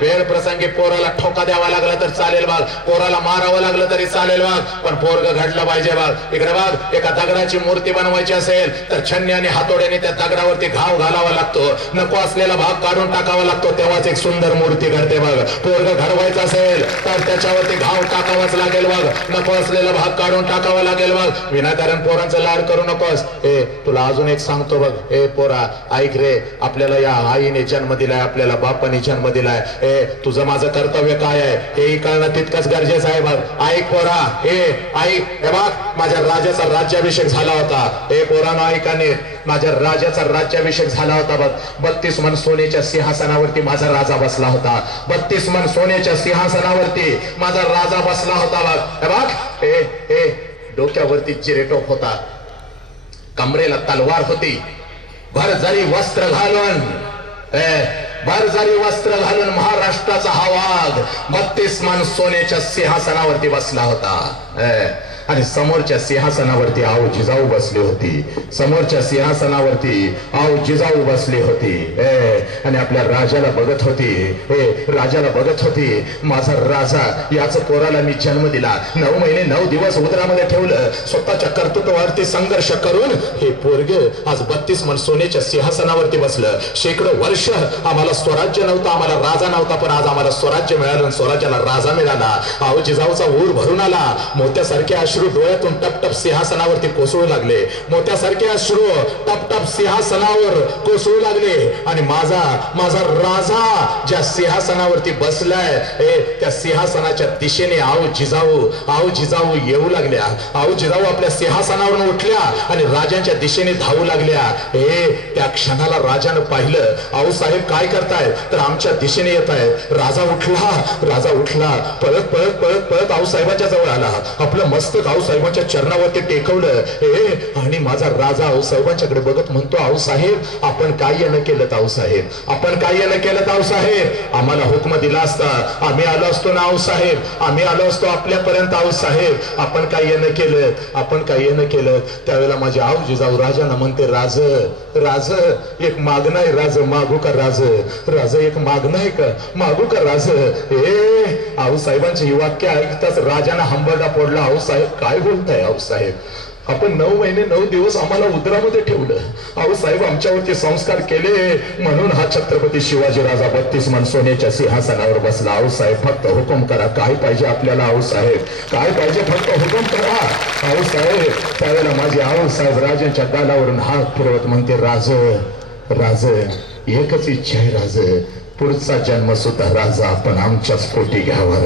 वेळ प्रसंगी पोराला ठोका द्यावा लागला तर चालेल बघ, पोराला मारावं लागलं तरी चालेल बघ, पण पोरग घडलं पाहिजे बघ. इकडे बघ, एका दगडाची मूर्ती बनवायची असेल तर छन्नी आणि हातोड्याने त्या दगडावरती घाव घालावा लागतो, नको असलेला भाग काढून टाकावा लागतो, तेव्हाच एक सुंदर मूर्ती घडते बघ. पोरग घडवायचं असेल तर त्याच्यावरती घाव टाकावाच लागेल बघ, नको असलेला भाग काढून टाकावा लागेल बघ. विनाकारण पोरांचं लाड करू नकोस. तुला अजून एक सांगतो बघ, पोरा ऐक रे, आपल्याला या आईने जन्म दिलाय, आपल्याला बापाने जन्म दिलाय. तुझं माझं कर्तव्य काय आहे हे कळणं तितकंच गरजेचं आहे बघ. ऐक पोरा, ऐक. हे बघ, माझ्या राजाचा राज्याभिषेक झाला होता. पोरानं ऐकाने, माझ्या राजाचा राज्याभिषेक झाला होता बघ. 32 मन सोन्याच्या सिंहासनावरती माझा राजा बसला होता. 32 मन सोन्याच्या सिंहासनावरती माझा राजा बसला होता बघ. हे बघ, डोक्यावरती जिरेटोप होता, कमरेला तलवार होती, भरजरी वस्त्र घालून महाराष्ट्राचा हा वाघ 32 मन सोन्याच्या सिंहासनावरती बसला होता. आणि समोरच्या सिंहासनावरती आऊ जिजाऊ बसली होती. समोरच्या सिंहासनावरती आऊ जिजाऊ बसली होती. आणि आपल्या राजाला बघत होती. राजाला बघत होती, माझा राजा, याच पोराला मी जन्म दिला, 9 महिने 9 दिवस उदरामध्ये ठेवलं, स्वतःच्या कर्तृत्वावरती संघर्ष करून हे पोरगे आज 32 मन सोन्याच्या सिंहासनावरती बसलं. शेकडो वर्ष आम्हाला स्वराज्य नव्हतं, आम्हाला राजा नव्हता, पण आज आम्हाला स्वराज्य मिळालं, स्वराज्याला राजा मिळाला. आऊ जिजाऊचा ऊर भरून आला. मोत्यासारखे अश्रू डोळ्यातून टपटप सिंहासनावरती कोसळू लागले. मोत्यासारखे अश्रू टपटप सिंहासनावर कोसळू लागले. आणि माझा राजा ज्या सिंहासनावरती बसलाय, त्या सिंहासनाच्या दिशेने आऊ जिजाऊ येऊ लागल्या. आऊ जिजाऊ आपल्या सिंहासनावरून उठल्या आणि राजांच्या दिशेने धावू लागल्या. त्या क्षणाला राजानं पाहिलं, आऊ साहेब काय करताय? तर आमच्या दिशेने येत आहेत. राजा उठला, पळत पळत पळत पळत आऊ साहेबांच्या जवळ आला, आपलं मस्तक आऊ साहेबांच्या चरणावरती टेकवलं. आणि माझा राजा आऊ साहेबांच्याकडे बघत म्हणतो, आऊ साहेब, आपण काय न केलं आऊ साहेब, आपण काय न केलं आऊ साहेब, आम्हाला हुकम दिला असता आम्ही आलो असतो ना आऊ साहेब, आम्ही आलो असतो आपल्यापर्यंत आऊ साहेब, आपण काय न केलं, आपण काय न केलं. त्यावेळेला माझे आऊ जिजाऊ राजांना म्हणते, राज एक मागणं आहे, राज मागू का? राज एक मागणं आहे का? मागू का राज? आऊ साहेबांचे ही वाक्य ऐकताच राजांना हंबरडा पडला. आऊ साहेब काय बोलताय? आऊ साहेब, आपण 9 महिने 9 दिवस आम्हाला उदरामध्ये ठेवलं, आऊ साहेब आमच्यावरती संस्कार केले, म्हणून हा छत्रपती शिवाजी राजा 32 मन सोन्याच्या सिंहासनावर बसला. आऊ साहेब फक्त हुकुम करा, काय पाहिजे आपल्याला? आऊ साहेब काय पाहिजे? फक्त हुकुम करा आऊ साहेब. त्यावेळेला माझे आऊ साहेब राजांच्या गालावरून हात फिरवत म्हणते, राज एकच इच्छा आहे राज, पुढचा जन्म सुद्धा राजा आपण आमच्याच पोटी घ्यावा.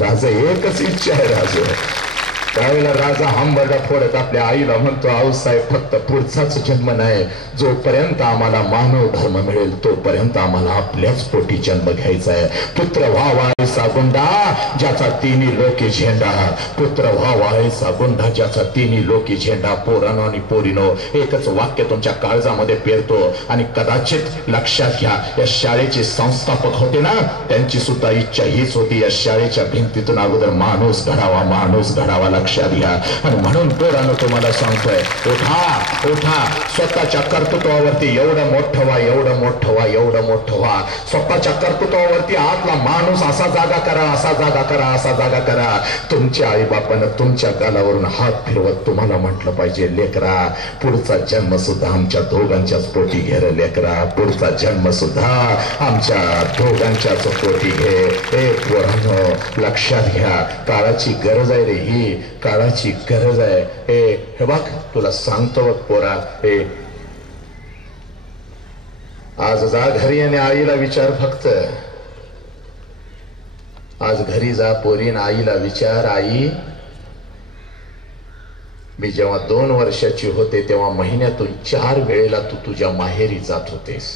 राज एकच इच्छा आहे राज. त्यावेळेला राजा हंबरडा फोडत आपल्या आईला म्हणतो, आऊसाहेब फक्त पुढचाच जन्म नाही, जोपर्यंत आम्हाला मानव धर्म मिळेल तोपर्यंत आम्हाला आपल्याच पोटी जन्म घ्यायचा आहे. पुत्र व्हावा ऐसा गुंडा ज्याचा तिन्ही लोकी झेंडा, पुत्र व्हावा ऐसा गुंडा ज्याचा तिन्ही लोकी झेंडा. पोरानो आणि पोरीनो, एकच वाक्य तुमच्या काळजामध्ये पेरतो आणि कदाचित लक्षात घ्या, या शाळेचे संस्थापक होते ना, त्यांची सुद्धा इच्छा हीच होती, या शाळेच्या भिंतीतून अगोदर माणूस घडावा. लक्षात घ्या. आणि म्हणून पोरांनो तुम्हाला सांगतोय, उठा, स्वतःच्या कर्तृत्वावरती एवढं मोठं व्हा, एवढं मोठं व्हा, एवढं मोठं व्हा. स्वतःच्या कर्तृत्वावरती आतला माणूस असा जागा करा, असा जागा करा, असा जागा करा. तुमच्या आई बापानं तुमच्या गालावरून हात फिरवत तुम्हाला म्हटलं पाहिजे, लेकरा पुढचा जन्म सुद्धा आमच्या दोघांच्याच पोटी घे रे लेकरा, पुढचा जन्म सुद्धा आमच्या दोघांच्याच पोटी घे. ए पोरांनो, लक्षात घ्या, काळाची गरज आहे रे, ही काळाची गरज आहे. हे बघ, तुला सांगतो बघ पोरा, आज जा घरी आणि आईला विचार. फक्त आज घरी जा पोरीन, आईला विचार, आई मी जेव्हा 2 वर्षाची होते तेव्हा महिन्यातून 4 वेळेला तू तुझ्या माहेरी जात होतेस.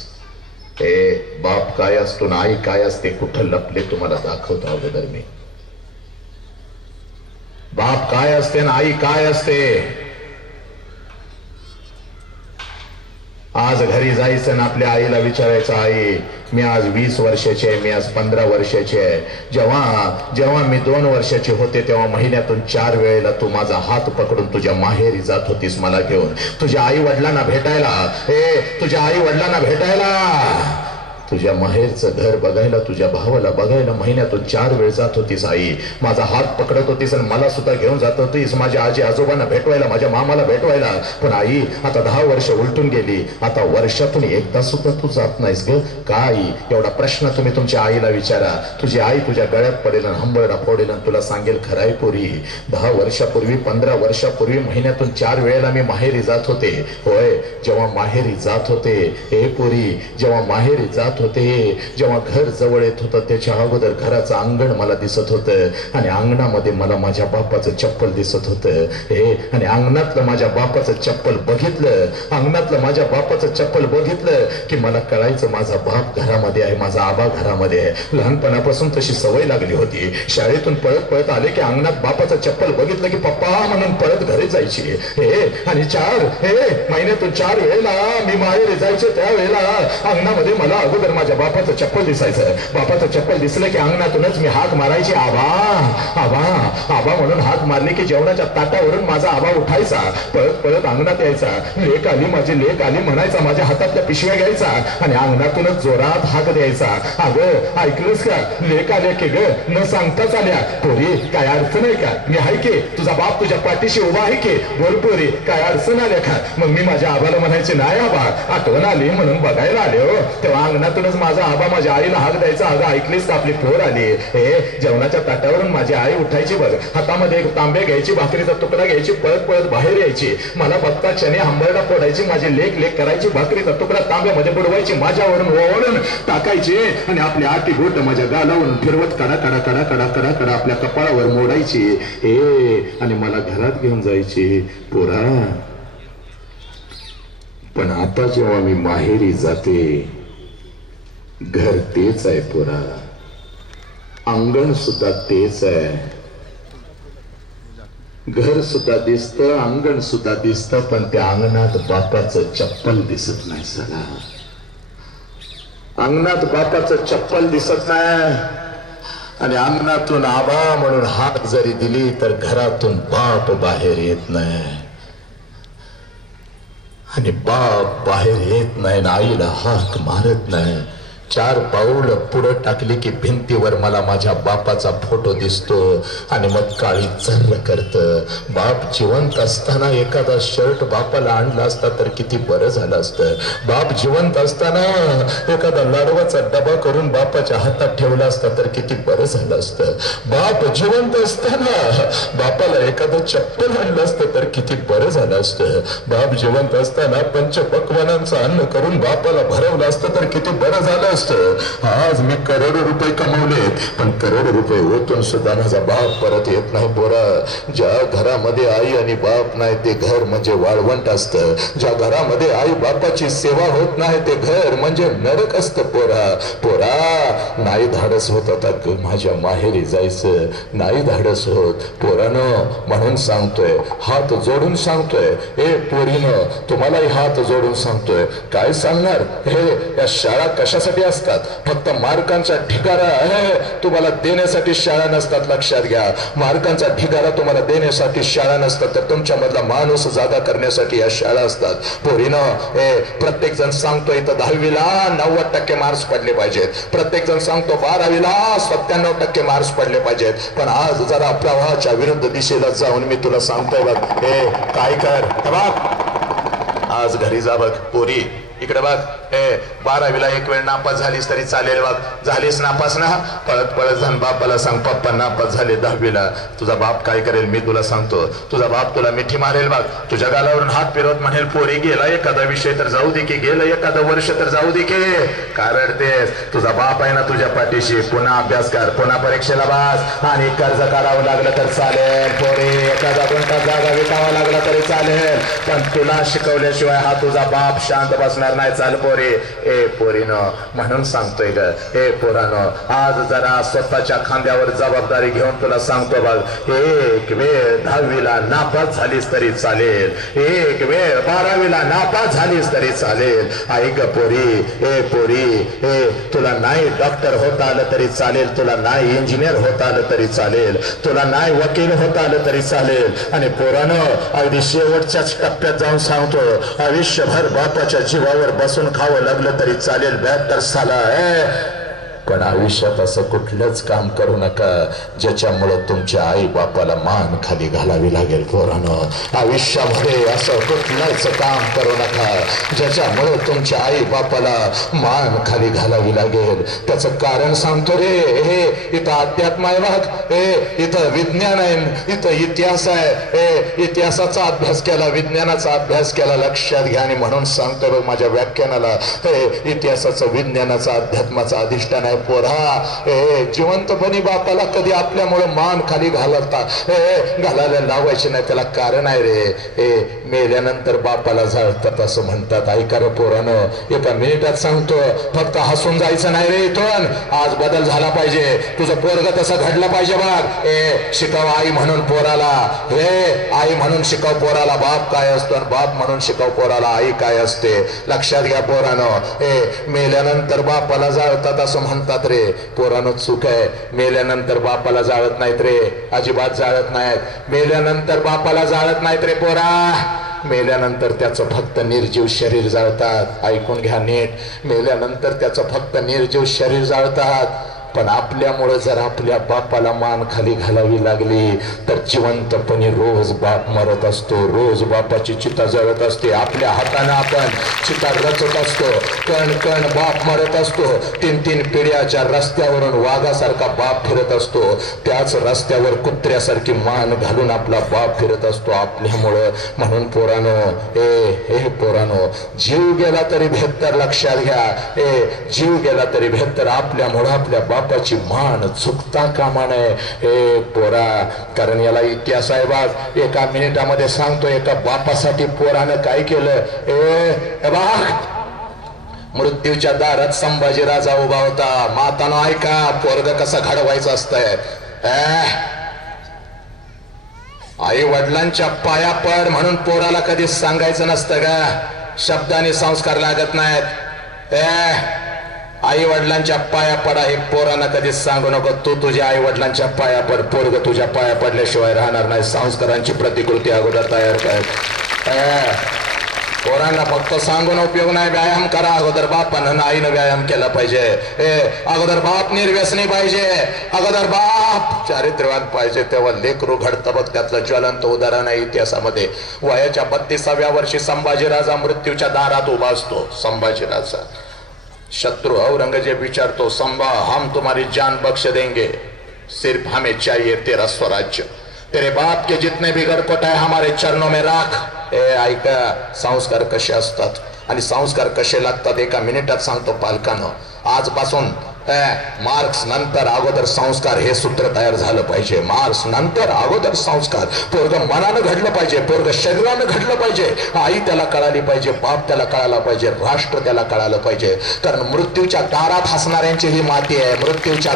बाप काय असतो ना आई काय असते, कुठं लपले तुम्हाला दाखवतो अगोदर मी. बाप काय असते ना आई काय असते. आज घरी जायचं ना आपल्या आईला विचारायचं, आई मी आज 20 वर्षाची आहे, मी आज 15 वर्षाची आहे. जेव्हा मी 2 वर्षाची होते तेव्हा महिन्यातून 4 वेळेला तू माझा हात पकडून तुझ्या माहेरी जात होतीस मला घेऊन, तुझ्या आई वडिलांना भेटायला. तुझ्या आई वडिलांना भेटायला, तुझ्या माहेरचं घर बघायला, तुझ्या भावाला बघायला महिन्यातून 4 वेळ जात होतीस आई. माझा हात पकडत होतीस आणि मला सुद्धा घेऊन जात होतीस माझ्या आजी आजोबांना भेटवायला, माझ्या मामाला भेटवायला. पण आई आता 10 वर्ष उलटून गेली, आता वर्षातून एकदा सुद्धा तू जात नाहीस ग का आई. एवढा प्रश्न तुम्ही तुमच्या आईला विचारा. तुझी आई तुझ्या गळ्यात पडेल आणि हंबरडा फोडेल आणि तुला सांगेल, खराय पोरी 10 वर्षापूर्वी 15 वर्षापूर्वी महिन्यातून 4 वेळेला मी माहेरी जात होते. होय, जेव्हा माहेरी जात होते, पोरी जेव्हा माहेरी जात होते, जेव्हा घर जवळ येत होतं त्याच्या अगोदर घराचं अंगण मला दिसत होतं आणि अंगणामध्ये मला माझ्या बापाचं चप्पल दिसत होतं. आणि अंगणातलं माझ्या बापाचं चप्पल बघितलं, अंगणातलं माझ्या बापाचं चप्पल बघितलं की मला कळायचं माझा बाप घरामध्ये आहे, माझा आबा घरामध्ये आहे. लहानपणापासून तशी सवय लागली होती. शाळेतून पळत पळत आले की अंगणात बापाचं चप्पल बघितलं की पप्पा म्हणून पळत घरी जायची. आणि 4 महिन्यातून 4 वेळेला मी माहेरी जायचे, त्यावेळेला अंगणामध्ये मला अगोदर माझ्या बापाचं चप्पल दिसायचं. बापाचं चप्पल दिसलं की अंगणातूनच मी हाक मारायची, आबा आबा आबा म्हणून हाक मारली की जेवणाच्या ताटावरून माझा आबा उठायचा, पळत पळत अंगणात यायचा. लेक आली, माझी लेक आली म्हणायचा, माझ्या हातातल्या पिशव्या घ्यायचा आणि अंगणातूनच जोरात हाक द्यायचा. अगं ऐकलंस का, लेक आल्या की ग, न सांगताच आल्या. पोरी काय अडचण आहे का, मी आहे की, तुझा बाप तुझ्या पाठीशी उभा आहे की, बोल पोरी काय अडचण आल्या का. मग मी माझ्या आबाला म्हणायचे, नाही आबा आठवण आली म्हणून बघायला आले हो. तेव्हा अंगणातूनच माझा आबा माझ्या आईला हाक द्यायचा, अगं ऐकलीस का आपली पोर आली. जेवणाच्या ताटावरून माझी आई उठायची बघ, हातामध्ये एक तांबे घ्यायची, भाकरीचा तुकडा घ्यायची, पळत पळत बाहेर यायची. मला बघता क्षणी हंबरडा फोडायची, माझी लेक लेक करायची, भाकरीचा तुकडा तांब्यामध्ये बुडवायची, माझ्यावरून ओढून टाकायची आणि आपल्या आटी बोट माझ्या गालावरून फिरवत कडा कडा कडा कडा कडा कडा आपल्या कपाळावर मोडायची. आणि मला घरात घेऊन जायची. पोरा, पण आता जेव्हा मी माहेरी जाते, घर तेच आहे पोरा, अंगण सुद्धा तेच आहे. घर सुद्धा दिसतं, अंगण सुद्धा दिसतं, पण त्या अंगणात बापाचं चप्पल दिसत नाही. सगळा अंगणात बापाचं चप्पल दिसत नाही. आणि अंगणातून आबा म्हणून हाक जरी दिली तर घरातून बाप बाहेर येत नाही. आणि बाप बाहेर येत नाही ना आईला हाक मारत नाही. 4 पाऊल पुढे टाकली की भिंतीवर मला माझ्या बापाचा फोटो दिसतो आणि मग काळी चर्र करत. बाप जिवंत असताना एखादा शर्ट बापाला आणला असता तर किती बरं झालं असतं. बाप जिवंत असताना एखादा लाडवाचा डबा करून बापाच्या हातात ठेवला असता तर किती बरं झालं असतं. बाप जिवंत असताना बापाला एखादं चप्पल आणलं असतं तर किती बरं झालं असतं. बाप जिवंत असताना पंचपक्वानांचं अन्न करून बापाला भरवलं असतं तर किती बरं झालं. आज मी करोडो रुपये कमवलेत, पण करोडो रुपये ओतून सुद्धा माझा बाप परत येत नाही. पोरा, ज्या घरामध्ये आई आणि बाप नाही ते घर म्हणजे वाळवंट असतं. ज्या घरामध्ये आई बापाची सेवा होत नाही ते घर म्हणजे नरक असतं. पोरा पोरा, नाही धाडस होत आता माझ्या माहेरी जायचं, नाही धाडस होत पोरानं. म्हणून सांगतोय, हात जोडून सांगतोय, पोरीनं तुम्हालाही हात जोडून सांगतोय. काय सांगणार, या शाळा कशासाठी असतात, फक्त मार्कांचा ढिगारा तुम्हाला देण्यासाठी शाळा नसतात. लक्षात घ्या, मार्कांचा ढिगारा तुम्हाला देण्यासाठी शाळा नसतात, तर तुमच्यामधला माणूस जागा करण्यासाठी या शाळा असतात. पोरीनं प्रत्येक जण सांगतो इथं 10वीला 90% मार्क्स पडले पाहिजेत, प्रत्येक जण सांगतो 12वीला 97% मार्क्स पडले पाहिजेत. पण आज जरा प्रवाहाच्या विरुद्ध दिशेला जाऊन मी तुला सांगतोय बघ, काय कर बघ, आज घरी जा बघ. पोरी इकडे बघ, 12वीला एक वेळ नापास झालीस तरी चालेल बघ, झालीस नापास ना, पळत पळत जाऊन बापाला सांग पप्पा नापास झाले 10वीला. तुझा बाप काय करेल मी तुला सांगतो, तुझा बाप तुला मिठी मारेल बघ, तुझ्या गालावरून हात फिरवत म्हणेल पोरी गेला एखादा विषय तर जाऊ दे की, गेलं एखादं वर्ष तर जाऊ दे की, कारण तेच तुझा बाप आहे ना तुझ्या पाठीशी. पुन्हा अभ्यास कर, पुन्हा परीक्षेला बस, आणि कर्ज काढावं लागलं तर चालेल पोरी, एखादा गुंठा जागा विकावा लागला तरी चालेल, पण तुला शिकवल्याशिवाय हा तुझा बाप शांत बसणार नाही. चाल पोरी, पोरीनं म्हणून सांगतोय ग, पोरानं आज जरा स्वतःच्या खांद्यावर जबाबदारी घेऊन तुला सांगतो बघ, एक वेळ 10वीला नापास झालीस तरी चालेल, एक वेळ 12वीला नापास झालीस तरी चालेल. ऐक पोरी, पोरी, तुला नाही डॉक्टर होता आलं तरी चालेल, तुला नाही इंजिनियर होता आलं तरी चालेल, तुला नाही वकील होता आलं तरी चालेल. आणि पोरानं अगदी शेवटच्याच टप्प्यात जाऊन सांगतो, आयुष्यभर बापाच्या जीवावर बसून खावं लागलं तरी चालेल 72 साला, पण आयुष्यात असं कुठलंच काम करू नका ज्याच्यामुळं तुमच्या आई बापाला मान खाली घालावी लागेल. पोरानं आयुष्यामध्ये असं कुठलंच काम करू नका ज्याच्यामुळं तुमच्या आई बापाला मान खाली घालावी लागेल. त्याचं कारण सांगतो रे, इथं अध्यात्म आहे बघ, इथं विज्ञान आहे, इथं इतिहास आहे, इतिहासाचा अभ्यास केला, विज्ञानाचा अभ्यास केला. लक्षात घ्या, आणि म्हणून सांगतो बघ माझ्या व्याख्यानाला, इतिहासाचं विज्ञानाचा अध्यात्माचा अधिष्ठान आहे. पोरा, जिवंतपणी बापाला कधी आपल्यामुळे मान खाली घालायला लावायचे नाही, त्याला कारण आहे रे, मेल्यानंतर बापाला जाळतात असं म्हणतात. ऐका रे पोरानं, एका मिनिटात सांगतो, फक्त हसून जायचं नाही रे इथून, आज बदल झाला पाहिजे, तुझं पोरग तसं घडलं पाहिजे बघ. शिकव आई म्हणून पोराला, आई म्हणून शिकव पोराला बाप काय असतो, आणि बाप म्हणून शिकव पोराला आई काय असते. लक्षात घ्या पोरानं, मेल्यानंतर बापाला जाळतात असं म्हणतात रे, पोरानं चूक आहे. मेल्यानंतर बापाला जाळत नाहीत रे, अजिबात जाळत नाहीत. मेल्यानंतर बापाला जाळत नाहीत रे पोरा, मेल्यानंतर त्याचं फक्त निर्जीव शरीर जाळतात. ऐकून घ्या नीट, मेल्यानंतर त्याचं फक्त निर्जीव शरीर जाळतात. पण आपल्यामुळे जर आपल्या बापाला मान खाली घालावी लागली तर जिवंतपणे रोज बाप मरत असतो, रोज बापाची चिता जळत असते, आपल्या हाताने आपण चिता रचत असतो, कण कण बाप मरत असतो. 3-3 पिढ्याच्या रस्त्यावरून वाघासारखा बाप फिरत असतो, त्याच रस्त्यावर कुत्र्यासारखी मान घालून आपला बाप फिरत असतो आपल्यामुळं. म्हणून पोरानो, पोरानो, जीव गेला तरी बेहत्तर, लक्षात घ्या, जीव गेला तरी बेहत्तर, आपल्यामुळं आपल्या बापाची मान चुकता कामा नये पोरा. कारण याला इतिहास आहे बघ, एका मिनिटामध्ये सांगतो, एका बापासाठी पोरानं काय केलं. मृत्यूच्या दारात संभाजी राजा उभा होता. मातानो ऐका, पोरग कसं घडवायचं असतंय. आई वडिलांच्या पाया पड म्हणून पोराला कधीच सांगायचं नसतं का, शब्दाने संस्कार लागत नाहीत. आई वडिलांच्या पाया पडा हे पोरांना कधीच सांगू नको. तू तुझ्या आई वडिलांच्या पाया पड, पोरग तुझ्या पाया पडल्याशिवाय राहणार नाही. संस्कारांची प्रतिकृती अगोदर तयार कर. पोरांना फक्त सांगून उपयोग नाही, व्यायाम करा. अगोदर बापानं आईनं व्यायाम केला पाहिजे. अगोदर बाप निर्व्यसनी पाहिजे, अगोदर बाप चारित्र्यवान पाहिजे, तेव्हा लेकरू घडतं बघ. त्यातलं ज्वलंत उदाहरण आहे इतिहासामध्ये. वयाच्या 32व्या वर्षी संभाजीराजा मृत्यूच्या दारात उभा असतो. संभाजीराजा, शत्रु औरंगजेब विचारतो, संभा हम तुम्हारी जान बख्श देंगे, सिर्फ हमें चाहिए तेरा स्वराज्य, तेरे बाप के जितने भी गडकोट है हमारे चरणों में राख. ऐका, संस्कार कसे असतात आणि संस्कार कसे लागतात एका मिनिटात सांगतो पालकानं. आजपासून मार्क्स नंतर अगोदर संस्कार हे सूत्र तयार झालं पाहिजे. मार्क्स नंतर अगोदर संस्कार. पोरग मनानं घडलं पाहिजे, पोरग शरीरानं घडलं पाहिजे. आई त्याला कळाली पाहिजे, बाप त्याला कळाला पाहिजे, राष्ट्र त्याला कळालं पाहिजे. कारण मृत्यूच्या दारात हसणाऱ्यांची ही माती आहे. मृत्यूच्या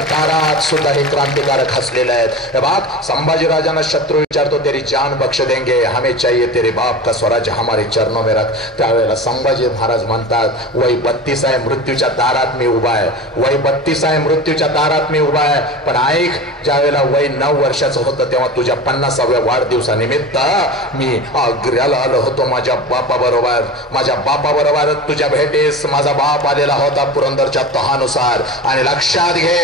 दारात सुद्धा हे क्रांतिकारक हसलेले आहेत. हे बाप संभाजीराजांना शत्रू विचारतो तेरी जान बख्श देंगे, हमें चाहिए तेरे बाप का स्वराज्य हमारे चरणों में रख. त्यावेळेला संभाजी महाराज म्हणतात वय 32 आहे, मृत्यूच्या दारात मी उभा आहे. वय 32 आहे, मृत्यूच्या दारात मी उभा आहे. पण ऐक, ज्या वेळेला वय 9 वर्षाचं होतं तेव्हा तुझ्या 50व्या वाढदिवसानिमित्त मी आग्र्याला आलो होतो माझ्या बापाबरोबर तुझ्या भेटीस माझा बाप आलेला होता पुरंदरच्या तहानुसार. आणि लक्षात घे,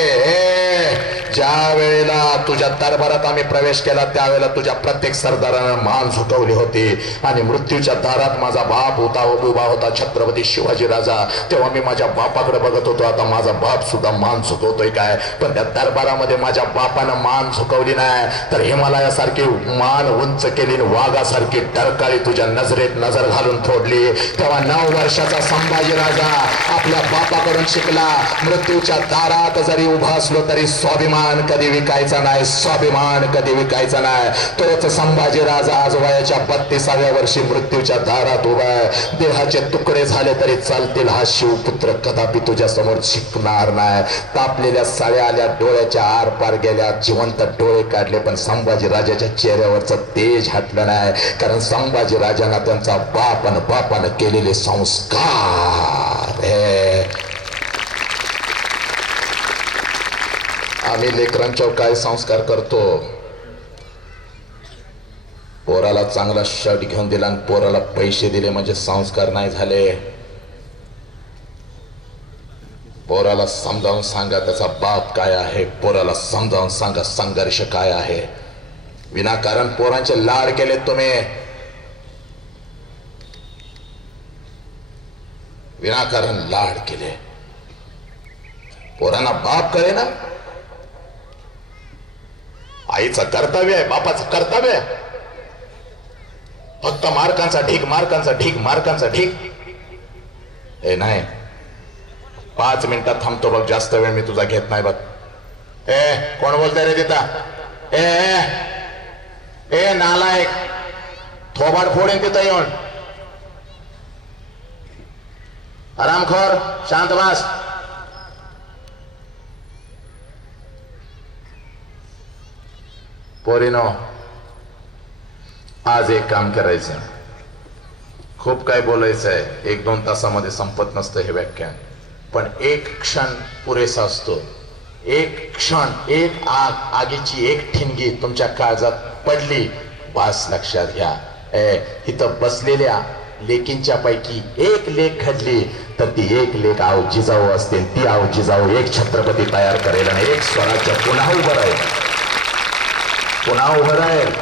ज्या वेळेला तुझ्या दरबारात आम्ही प्रवेश केला त्यावेळेला तुझ्या प्रत्येक सरदारानं मान झुकवली होती. आणि मृत्यूच्या दारात माझा बाप उभा होता छत्रपती शिवाजी राजा. तेव्हा मी माझ्या बापाकडे बघत होतो, आता माझा बाप सुद्धा मान झुकवतोय काय. पण त्या दरबारामध्ये माझ्या बापानं मान झुकवली नाही, तर हिमालयासारखी मान उंच केली, वाघासारखी टरकाळी तुझ्या नजरेत नजर घालून फोडली. तेव्हा 9 वर्षाचा संभाजी राजा आपल्या बापाकडून शिकला. मृत्यूच्या दारात जरी उभा असलो तरी स्वाभिमान कधी विकायचा नाही, स्वाभिमान कधी विकायचा नाही. तोच संभाजी राजा आज वयाच्या 32व्या वर्षी मृत्यूच्या दारात उभा आहे. देहाचे तुकडे झाले तरी चालतील, हा शिवपुत्र कदापि तुझ्या समोर शिकणार नाही. तापलेल्या साड्या आल्या, डोळ्याच्या आर पार गेल्या, जिवंत डोळे काढले, पण संभाजी राजाच्या चेहऱ्यावरचं तेज हटलं नाही. कारण संभाजी राजांना त्यांचा बापानं केलेले संस्कार. आम्ही लेकरांच्यावर काय संस्कार करतो? पोराला चांगला शर्ट घेऊन दिला आणि पोराला पैसे दिले म्हणजे संस्कार नाही झाले. पोराला समजावून सांगा त्याचा बाप काय आहे, पोराला समजावून सांगा संघर्ष काय आहे. विनाकारण पोरांचे लाड केले तुम्ही, विनाकारण लाड केले. पोरांना बाप कळे ना, आईचं कर्तव्य आहे, बापाचं कर्तव्य आहे. फक्त मार्कांचा ढीक हे नाही. 5 मिनिटात थांबतो बघ, जास्त वेळ मी तुझा घेत नाही बघ. कोण बोलतंय रे तिथं? नालायक, थोबाड फोडेन तिथं येऊन. आरामखोर, शांत बस. पोरीनो, आज एक काम करायचं. खूप काय बोलायचं आहे, 1-2 तासामध्ये संपत नसतं हे व्याख्यान. पण एक क्षण पुरेसा असतो. एक क्षण, एक आगीची एक ठिणगी तुमच्या काळजात पडली, बास लक्षात घ्या. इथं बसलेल्या लेकींच्या पैकी एक लेक घडली तर ती एक लेक आऊ जिजाऊ असते. ती आऊ जिजाऊ एक छत्रपती तयार करेल आणि एक स्वराज्य पुन्हा उभं राहील.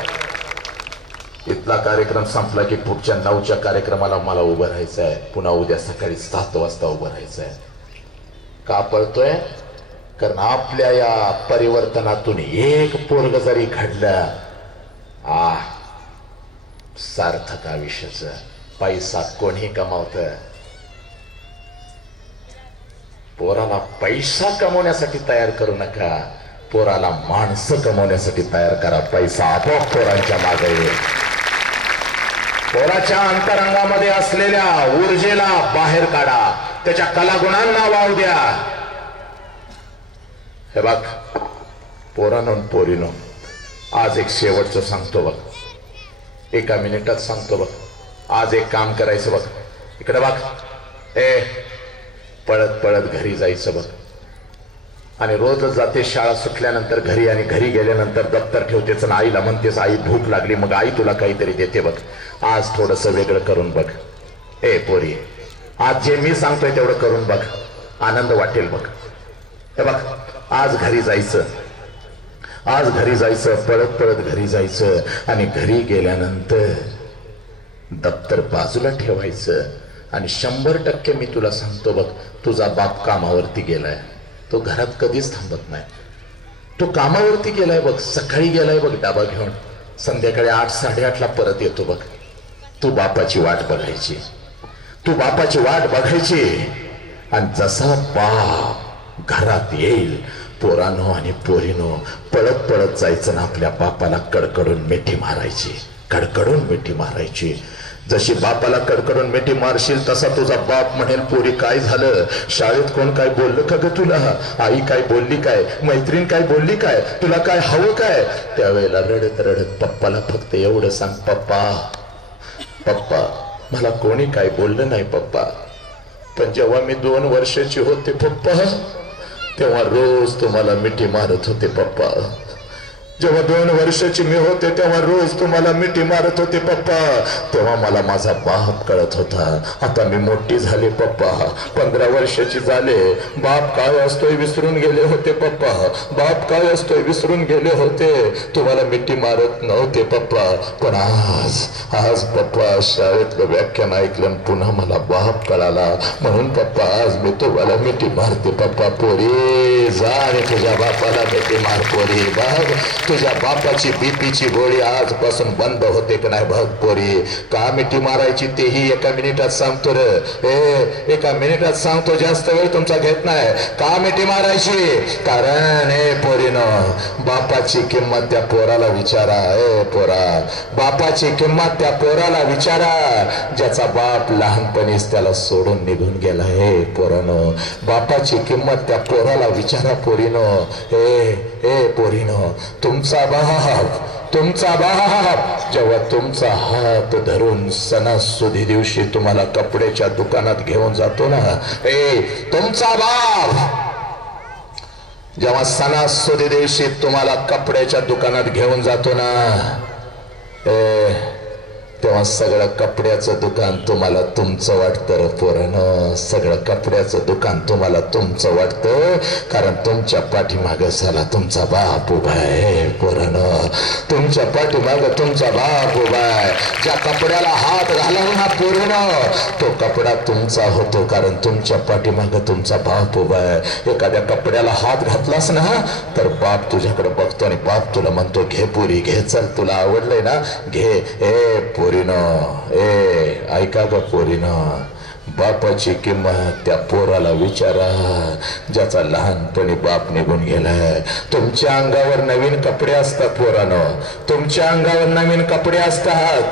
इथला कार्यक्रम संपला की पुढच्या 9च्या कार्यक्रमाला मला उभं राहायचं आहे. पुन्हा उद्या सकाळी 7 वाजता उभं राहायचं आहे. का पळतोय? कारण आपल्या या परिवर्तनातून एक पोरग जरी घडलं, सार्थक आयुष्याचं. पैसा कोणी कमावत, पोराला पैसा कमवण्यासाठी तयार करू नका, पोराला माणसं कमवण्यासाठी तयार करा. पैसा आपोआप पोरांच्या मागे येईल. पोराच्या अंतरंगामध्ये असलेल्या ऊर्जेला बाहेर काढा, त्याच्या कलागुणांना वाव द्या. हे बघ पोरांनो पोरीनो, आज एक शेवटचं सांगतो बघ, 1 मिनिटात सांगतो बघ. आज एक काम करायचं बघ, इकडे बघ. पळत पळत घरी जायचं बघ. आणि रोज जाते शाळा सुटल्यानंतर घरी, आणि घरी गेल्यानंतर दप्तर ठेवतेच आणि आईला म्हणतेस आई भूक लागली, मग आई तुला काहीतरी देते बघ. आज थोडस वेगळं करून बघ. पोरी, आज जे मी सांगतोय तेवढं करून बघ, आनंद वाटेल बघ. हे बघ, आज घरी जायचं, पळत पळत घरी जायचं. आणि घरी गेल्यानंतर दप्तर बाजूला ठेवायचं. आणि 100% मी तुला सांगतो बघ, तुझा बाप कामावरती गेलाय, तो घरात कधीच थांबत नाही. तो कामावरती गेलाय बघ, सकाळी गेलाय बघ डबा घेऊन, संध्याकाळी 8-8:30ला परत येतो बघ. तू बापाची वाट बघायची. आणि जसा बाप घरात येईल पोरानो आणि पोरीनो पळत पळत जायचं ना आपल्या बापाला कडकडून मिठी मारायची, कडकडून मिठी मारायची. जशी बापाला कडकडून मिठी मारशील तसा तुझा बाप म्हणेल पोरी काय झालं, शाळेत कोण काय बोललं का ग तुला, आई काय बोलली काय, मैत्रीण काय बोलली काय, तुला काय हवं काय. त्यावेळेला रडत रडत पप्पाला फक्त एवढं सांग, पप्पा पप्पा मला कोणी काय बोललं नाही पप्पा, पण जेव्हा मी 2 वर्षाची होते पप्पा तेव्हा रोज तुम्हाला मिठी मारत होते पप्पा, जेव्हा 2 वर्षाची मी होते तेव्हा रोज तुम्हाला मिठी मारत होते पप्पा, तेव्हा मला माझा बाप कळत होता. आता मी मोठी झाले पप्पा, 15 वर्षाची झाले, बाप काय असतोय विसरून गेले होते पप्पा, बाप काय असतोय विसरून गेले होते, तुम्हाला मिठी मारत नव्हते पप्पा. पण आज पप्पा शाळेतलं व्याख्यान ऐकलं पुन्हा मला बाप कळाला, म्हणून पप्पा आज मी तुम्हाला मिठी मारते पप्पा. पोरी जा आणि तुझ्या बापाला मिठी मार पोरी, बघ तुझ्या बापाची बीपीची गोळी आजपासून बंद होते की नाही बघ पोरी. का मिठी मारायची तेही 1 मिनिटात सांगतो रे, 1 मिनिटात सांगतो, जास्त वेळ तुमचा घेत नाही. का मिठी मारायची, कारण पोरीनं बापाची किंमत त्या पोराला विचारा. पोरा बापाची किंमत त्या पोराला विचारा ज्याचा बाप लहानपणीच त्याला सोडून निघून गेला. पोरानं बापाची किंमत त्या पोराला विचारा पोरीनं. पोरीनं तुमचा बाप जेव्हा तुमचा हात धरून सणासुदी दिवशी तुम्हाला कपड्याच्या दुकानात घेऊन जातो ना, तुमचा बाप जेव्हा सणासुदी दिवशी तुम्हाला कपड्याच्या दुकानात घेऊन जातो ना, तेव्हा सगळं कपड्याचं दुकान तुम्हाला तुमचं वाटतं रे पोरानं, सगळं कपड्याचं दुकान तुम्हाला तुमचं वाटतं, कारण तुमच्या पाठीमागं साला तुमचा बाप उभा आहे पोरानं, तुमच्या पाठीमागं तुमचा बाप उभा आहे. ज्या कपड्याला हात घालावं ना पोरानं तो कपडा तुमचा होतो, कारण तुमच्या पाठीमागं तुमचा बाप उभा आहे. एखाद्या कपड्याला हात घातलास ना तर बाप तुझ्याकडे बघतो आणि बाप तुला म्हणतो घे पोरी घे, चल तुला आवडलंय ना घे. पोरीनं ऐका ग पोरीनं, बापाची किंमत त्या पोराला विचारा ज्याचा लहानपणी बाप निघून गेलाय. तुमच्या अंगावर नवीन कपडे असतात पोरानं, तुमच्या अंगावर नवीन कपडे असतात,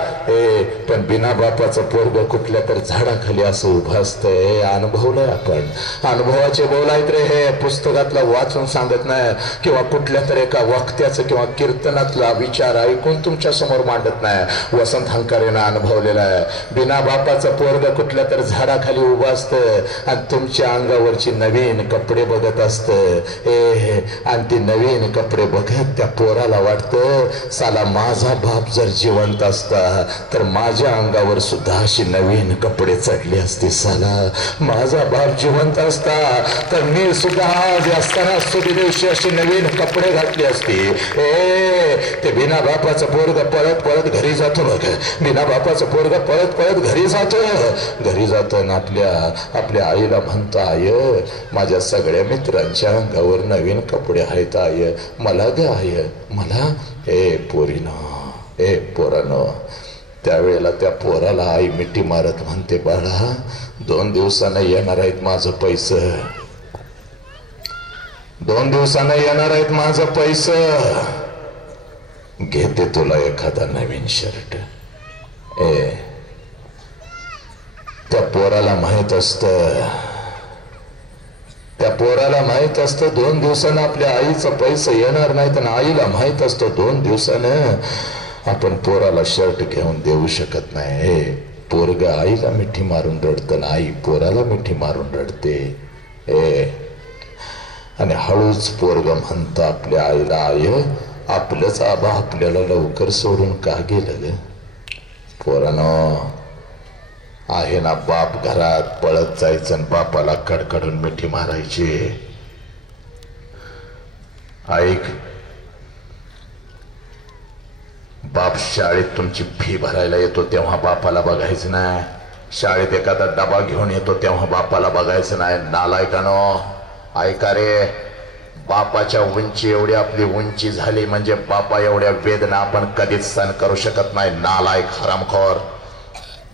पण बिना बापाचं पोरग कुठल्या तर झाडाखाली असं उभं असतंय. अनुभवलंय आपण, अनुभवाचे बोल आहेत रे. हे पुस्तकातलं वाचून सांगत नाही किंवा कुठल्या तर एका वक्त्याचं किंवा कीर्तनातला विचार ऐकून तुमच्या समोर मांडत नाही. वसंत हंकारेनं अनुभवलेला आहे. बिना बापाचं पोरग कुठल्या तर झाडाखाली उभं असतं आणि तुमच्या अंगावरची नवीन कपडे बघत असतं. आणि ती नवीन कपडे बघत त्या पोराला वाटतं साला माझा बाप जर जिवंत असता तर माझ्या अंगावर सुद्धा अशी नवीन कपडे चढली असती. साला माझा बाप जिवंत असता तर मी सुद्धा आज असताना सुधी दिवशी अशी नवीन कपडे घातली असती. ते बिना बापाचं पोरग पळत पळत घरी जातो बघ, बिना बापाचं पोरग पळत पळत घरी जातो आणि आपल्या आईला म्हणतो आय माझ्या सगळ्या मित्रांच्या अंगावर नवीन कपडे आहेत आय, मला ग आय मला. पोरानं त्यावेळेला त्या पोराला आई मिठी मारत म्हणते बाळा 2 दिवसानं येणार आहेत माझं पैसं, 2 दिवसानं येणार आहेत माझं पैसं, घेते तुला एखादा नवीन शर्ट. त्या पोराला माहित असतं, त्या पोराला माहित असतं 2 दिवसानं आपल्या आईचं पैसे येणार नाही, तर आईला माहित असतं 2 दिवसानं आपण पोराला शर्ट घेऊन देऊ शकत नाही. पोरग आईला मिठी मारून रडतं ना आई पोराला मिठी मारून रडते. आणि हळूच पोरग म्हणतं आपल्या आईला आय आपलंच आबा आपल्याला लवकर सोडून का गेलं ग. पोरानं आहे ना बाप घरात, पळत जायचं आणि बापाला कडकडून मिठी मारायची. ऐक बाप शाळेत तुमची फी भरायला येतो तेव्हा बापाला बघायचं नाही, शाळेत एखादा डबा घेऊन येतो तेव्हा बापाला बघायचं नाही. नालायकानो ऐका रे, बापाच्या उंची एवढी आपली उंची झाली म्हणजे बापा एवढ्या वेदना आपण कधीच सहन करू शकत नाही. नालायक हरामखोर,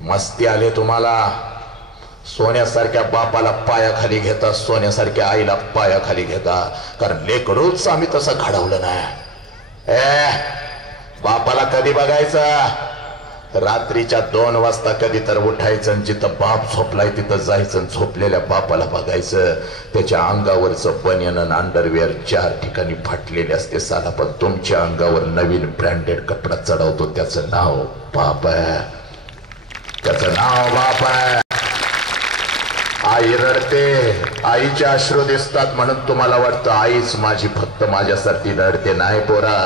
मस्ती आले तुम्हाला, सोन्यासारख्या बापाला पायाखाली घेता, सोन्यासारख्या आईला पायाखाली घेता, कारण लेकरूच आम्ही तसं घडवलं नाही. बापाला कधी बघायचं? रात्रीच्या 2 वाजता कधी तर उठायचं, जिथं बाप झोपलाय तिथं जायचं, झोपलेल्या बापाला बघायचं. त्याच्या अंगावरचं बनियन आणि अंडरवेअर 4 ठिकाणी फाटलेले असते साला, पण तुमच्या अंगावर नवीन ब्रँडेड कपडा चढवतो, त्याचं नाव बाप आहे, त्याचं नाव बाप आहे. आई रडते, आईचे अश्रू दिसतात म्हणून तुम्हाला वाटतं आईच माझी फक्त माझ्यासाठी रडते. नाही पोरा,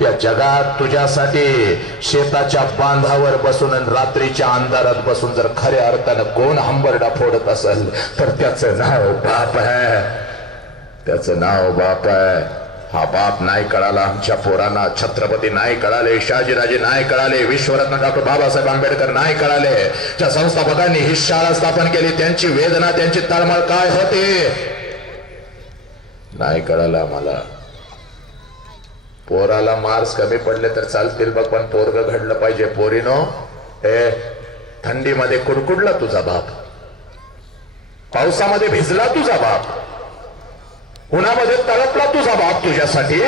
या जगात तुझ्यासाठी शेताच्या बांधावर बसून आणि रात्रीच्या अंधारात बसून जर खऱ्या अर्थानं कोण हंबरडा फोडत असेल तर त्याचं नाव बाप आहे, त्याचं नाव बाप आहे. हा बाप नाही कळाला आमच्या पोरांना. छत्रपती नाही कळाले, शहाजीराजे नाही कळाले, विश्वरत्न डॉक्टर बाबासाहेब आंबेडकर नाही कळाले. ज्या संस्थापकांनी ही शाळा स्थापन केली त्यांची वेदना, त्यांची तळमळ काय होते नाही कळालं आम्हाला. पोराला मार्क्स कमी पडले तर चालतील बघ, पण पोरग घडलं पाहिजे. पोरीनो, थंडीमध्ये कुडकुडला तुझा बाप, पावसामध्ये भिजला तुझा बाप, उन्हामध्ये तळपला तुझा बाप तुझ्यासाठी.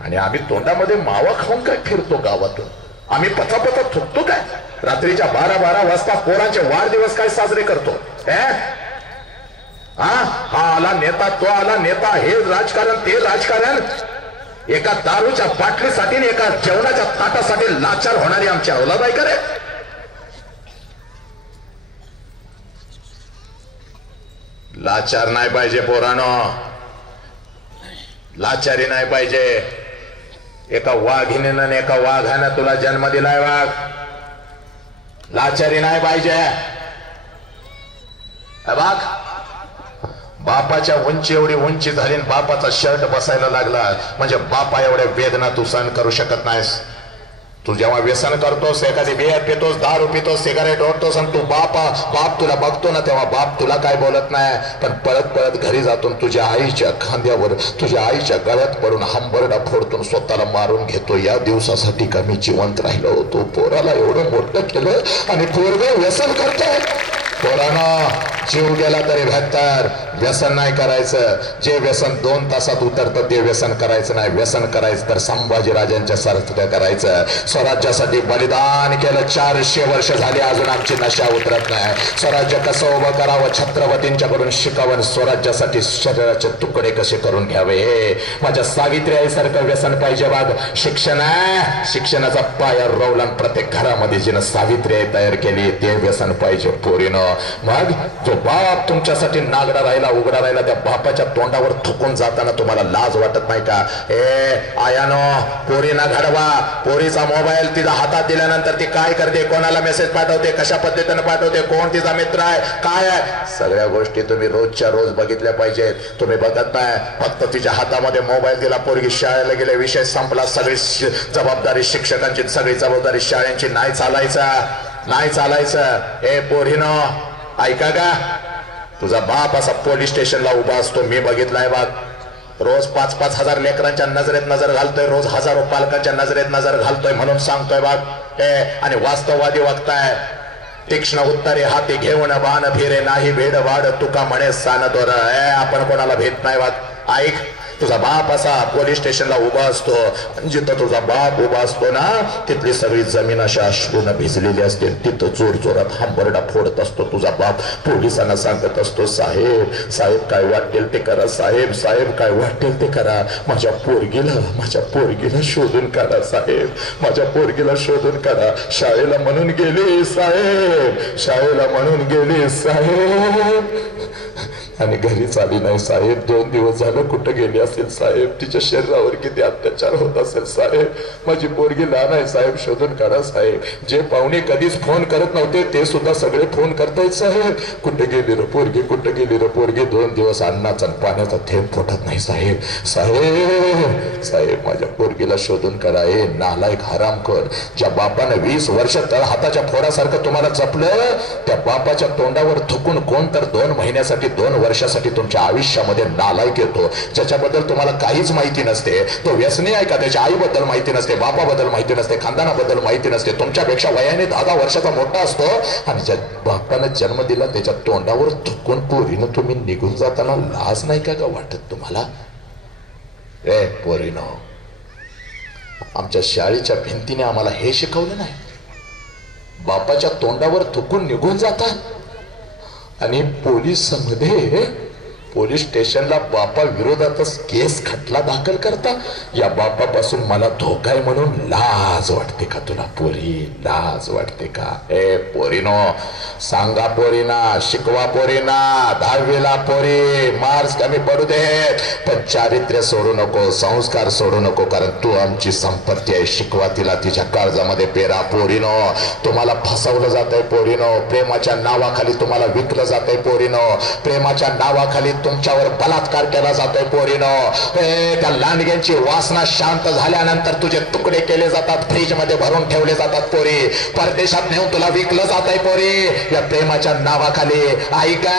आणि आम्ही तोंडामध्ये मावा खाऊन काय फिरतो गावातून? आम्ही पथापथ थुकतो काय? रात्रीच्या 12-12 वाजता पोरांचे वाढदिवस काय साजरे करतो? हा आला नेता, तो आला नेता, हे राजकारण ते राजकारण. एका दारूच्या बाटलीसाठी, एका जेवणाच्या ताटासाठी लाचार होणारी आमची औलाद आहे का रे? लाचार नाही पाहिजे पोरानो, लाचारी नाही पाहिजे. एका वाघिणीनं एका वाघानं तुला जन्म दिलाय वाघ, लाचारी नाही पाहिजे. वाघ बापाच्या उंची एवढी उंची झाली, बापाचा शर्ट बसायला लागला म्हणजे बापा एवढ्या वेदना तू सहन करू शकत नाहीस. तू जेव्हा व्यसन करतोस, एखादी बियर पितोस, दारू पितोस, सिगारेट ओढतोस आणि तू बाप तुला बघतो ना, तेव्हा बाप तुला काय बोलत नाही. पण पळत पळत घरी जातून तुझ्या आईच्या खांद्यावर, तुझ्या आईच्या गळ्यात पडून हंबरडा फोडतून स्वतःला मारून घेतो. या दिवसासाठी का मी जिवंत राहिलो होतो? पोराला एवढं मोठं केलं आणि पोरगं व्यसन करतोय. पोरानं जीव गेला तरी बेहतर व्यसन नाही करायचं. जे व्यसन 2 तासात उतरतं ते व्यसन करायचं नाही. व्यसन करायचं तर संभाजीराजांच्या सारखं करायचं. स्वराज्यासाठी बलिदान केलं, 400 वर्ष झाली, अजून आमची नशा उतरत नाही. स्वराज्य कसं उभं करावं छत्रपतींच्याकडून शिकावं, स्वराज्यासाठी शरीराचे तुकडे कसे करून घ्यावे हे माझ्या सावित्री आईसारखं व्यसन पाहिजे. बाग शिक्षण आहे, शिक्षणाचा पाया रोवला, प्रत्येक घरामध्ये जिनं सावित्री आई तयार केली ते व्यसन पाहिजे पोरीनं. मग जो बाप तुमच्यासाठी नागडा राहिला, उघडा राहिला, त्या बापाच्या तोंडावर थुकून जाताना तुम्हाला लाज वाटत नाही का? आयानो, पोरीना घडवा. पोरीचा मोबाईल तिचा हातात दिल्यानंतर ती काय करते, कोणाला मेसेज पाठवते, कशा पद्धतीने पाठवते, कोण तिचा मित्र आहे, काय आहे, सगळ्या गोष्टी तुम्ही रोजच्या रोज बघितल्या पाहिजेत. तुम्ही बघत नाही, फक्त तिच्या हातामध्ये मोबाईल दिला, पोरगी शाळेला गेले, विषय संपला. सगळी जबाबदारी शिक्षकांची, सगळी जबाबदारी शाळेंची. नाही चालायचं. पोरीनो ऐका का, तुझा बाप असा पोलीस स्टेशनला उभा असतो, मी बघितलाय बाग. रोज 5-5 हजार लेकरांच्या नजरेत नजर घालतोय, रोज हजारो पालकांच्या नजरेत नजर घालतोय म्हणून सांगतोय बाग. आणि वास्तववादी वक्ताय, तीक्ष्ण उत्तरे हाती घेऊन बाण फिरे नाही भेड वाढ, तुका म्हणे सान दोर. आपण कोणाला भेट नाही बाग. ऐक, तुझा बाप असा पोलीस स्टेशनला उभा असतो, जिथं तुझा बाप उभा असतो ना तिथली सगळी जमीन अशा अश्रूनं भिजलेली असते. तिथं जोर जोरात हंबरडा फोडत असतो तुझा बाप. पोलिसांना सांगत असतो, साहेब काय वाटेल ते करा, साहेब काय वाटेल ते करा, माझ्या पोरगीला शोधून काढा साहेब, माझ्या पोरगीला शोधून काढा. शाळेला म्हणून गेली साहेब, आणि घरीच आली नाही साहेब. 2 दिवस झालं कुठं गेली असेल साहेब, तिच्या शरीरावर किती अत्याचार होत असेल साहेब. माझी पोरगी लहान आहे साहेब, शोधून काढा साहेब. जे पाहुणे कधीच फोन करत नव्हते ते सुद्धा सगळे फोन करतायत साहेब. कुठे गेली रे पोरगी, 2 दिवस अन्नाचा पाण्याचा थेंब फुटत नाही साहेब माझ्या पोरगीला शोधून काढा. नालायक हरामखोर, ज्या बापानं 20 वर्ष तर हाताच्या फोडासारखं तुम्हाला जपलं, त्या बापाच्या तोंडावर थुकून कोण तर 2 महिन्यासाठी 2 वर्षासाठी तुमच्या आयुष्यामध्ये नालायक येतो, ज्याच्याबद्दल तुम्हाला काहीच माहिती नसते, तो व्यसनी आहे का, त्याच्या आईबद्दल माहिती नसते, बापाबद्दल माहिती नसते, खानदानाबद्दल माहिती नसते, तुमच्यापेक्षा वयाने 10 वर्षाचा मोठा असतो, आणि ज्या बापानं जन्म दिला त्याच्या तोंडावर थुकून पोरीनं तुम्ही निघून जाताना लाज नाही का वाटत तुम्हाला? ए पोरीनो, आमच्या शाळेच्या भिंतीने आम्हाला हे शिकवलं नाही. बापाच्या तोंडावर थुकून निघून जातात आणि पोलीस स्टेशनला बापा विरोधातच केस खटला दाखल करता. या बापापासून मला धोका आहे म्हणून लाज वाटते का तुला पोरी? लाज वाटते का? ए पोरीनो, सांगा पोरीना, शिकवा पोरीना. 10वीला पोरी मार्क्स कमी पडू दे, पण चारित्र्य सोडू नको, संस्कार सोडू नको, कारण तू आमची संपत्ती आहे. शिकवा तिला, तिच्या काळजामध्ये पेरा. पोरीनो, तुम्हाला फसवलं जातंय पोरीनो, प्रेमाच्या नावाखाली तुम्हाला विकलं जातंय पोरीनो, प्रेमाच्या नावाखाली तुमच्यावर बलात्कार केला जातोय पोरीनो. त्या लांडग्यांची वासना शांत झाल्यानंतर तुझे तुकडे केले जातात, फ्रीज मध्ये भरून ठेवले जातात पोरी, परदेशात नेऊन तुला विकलं जात आहे पोरी या प्रेमाच्या नावाखाली. ऐका,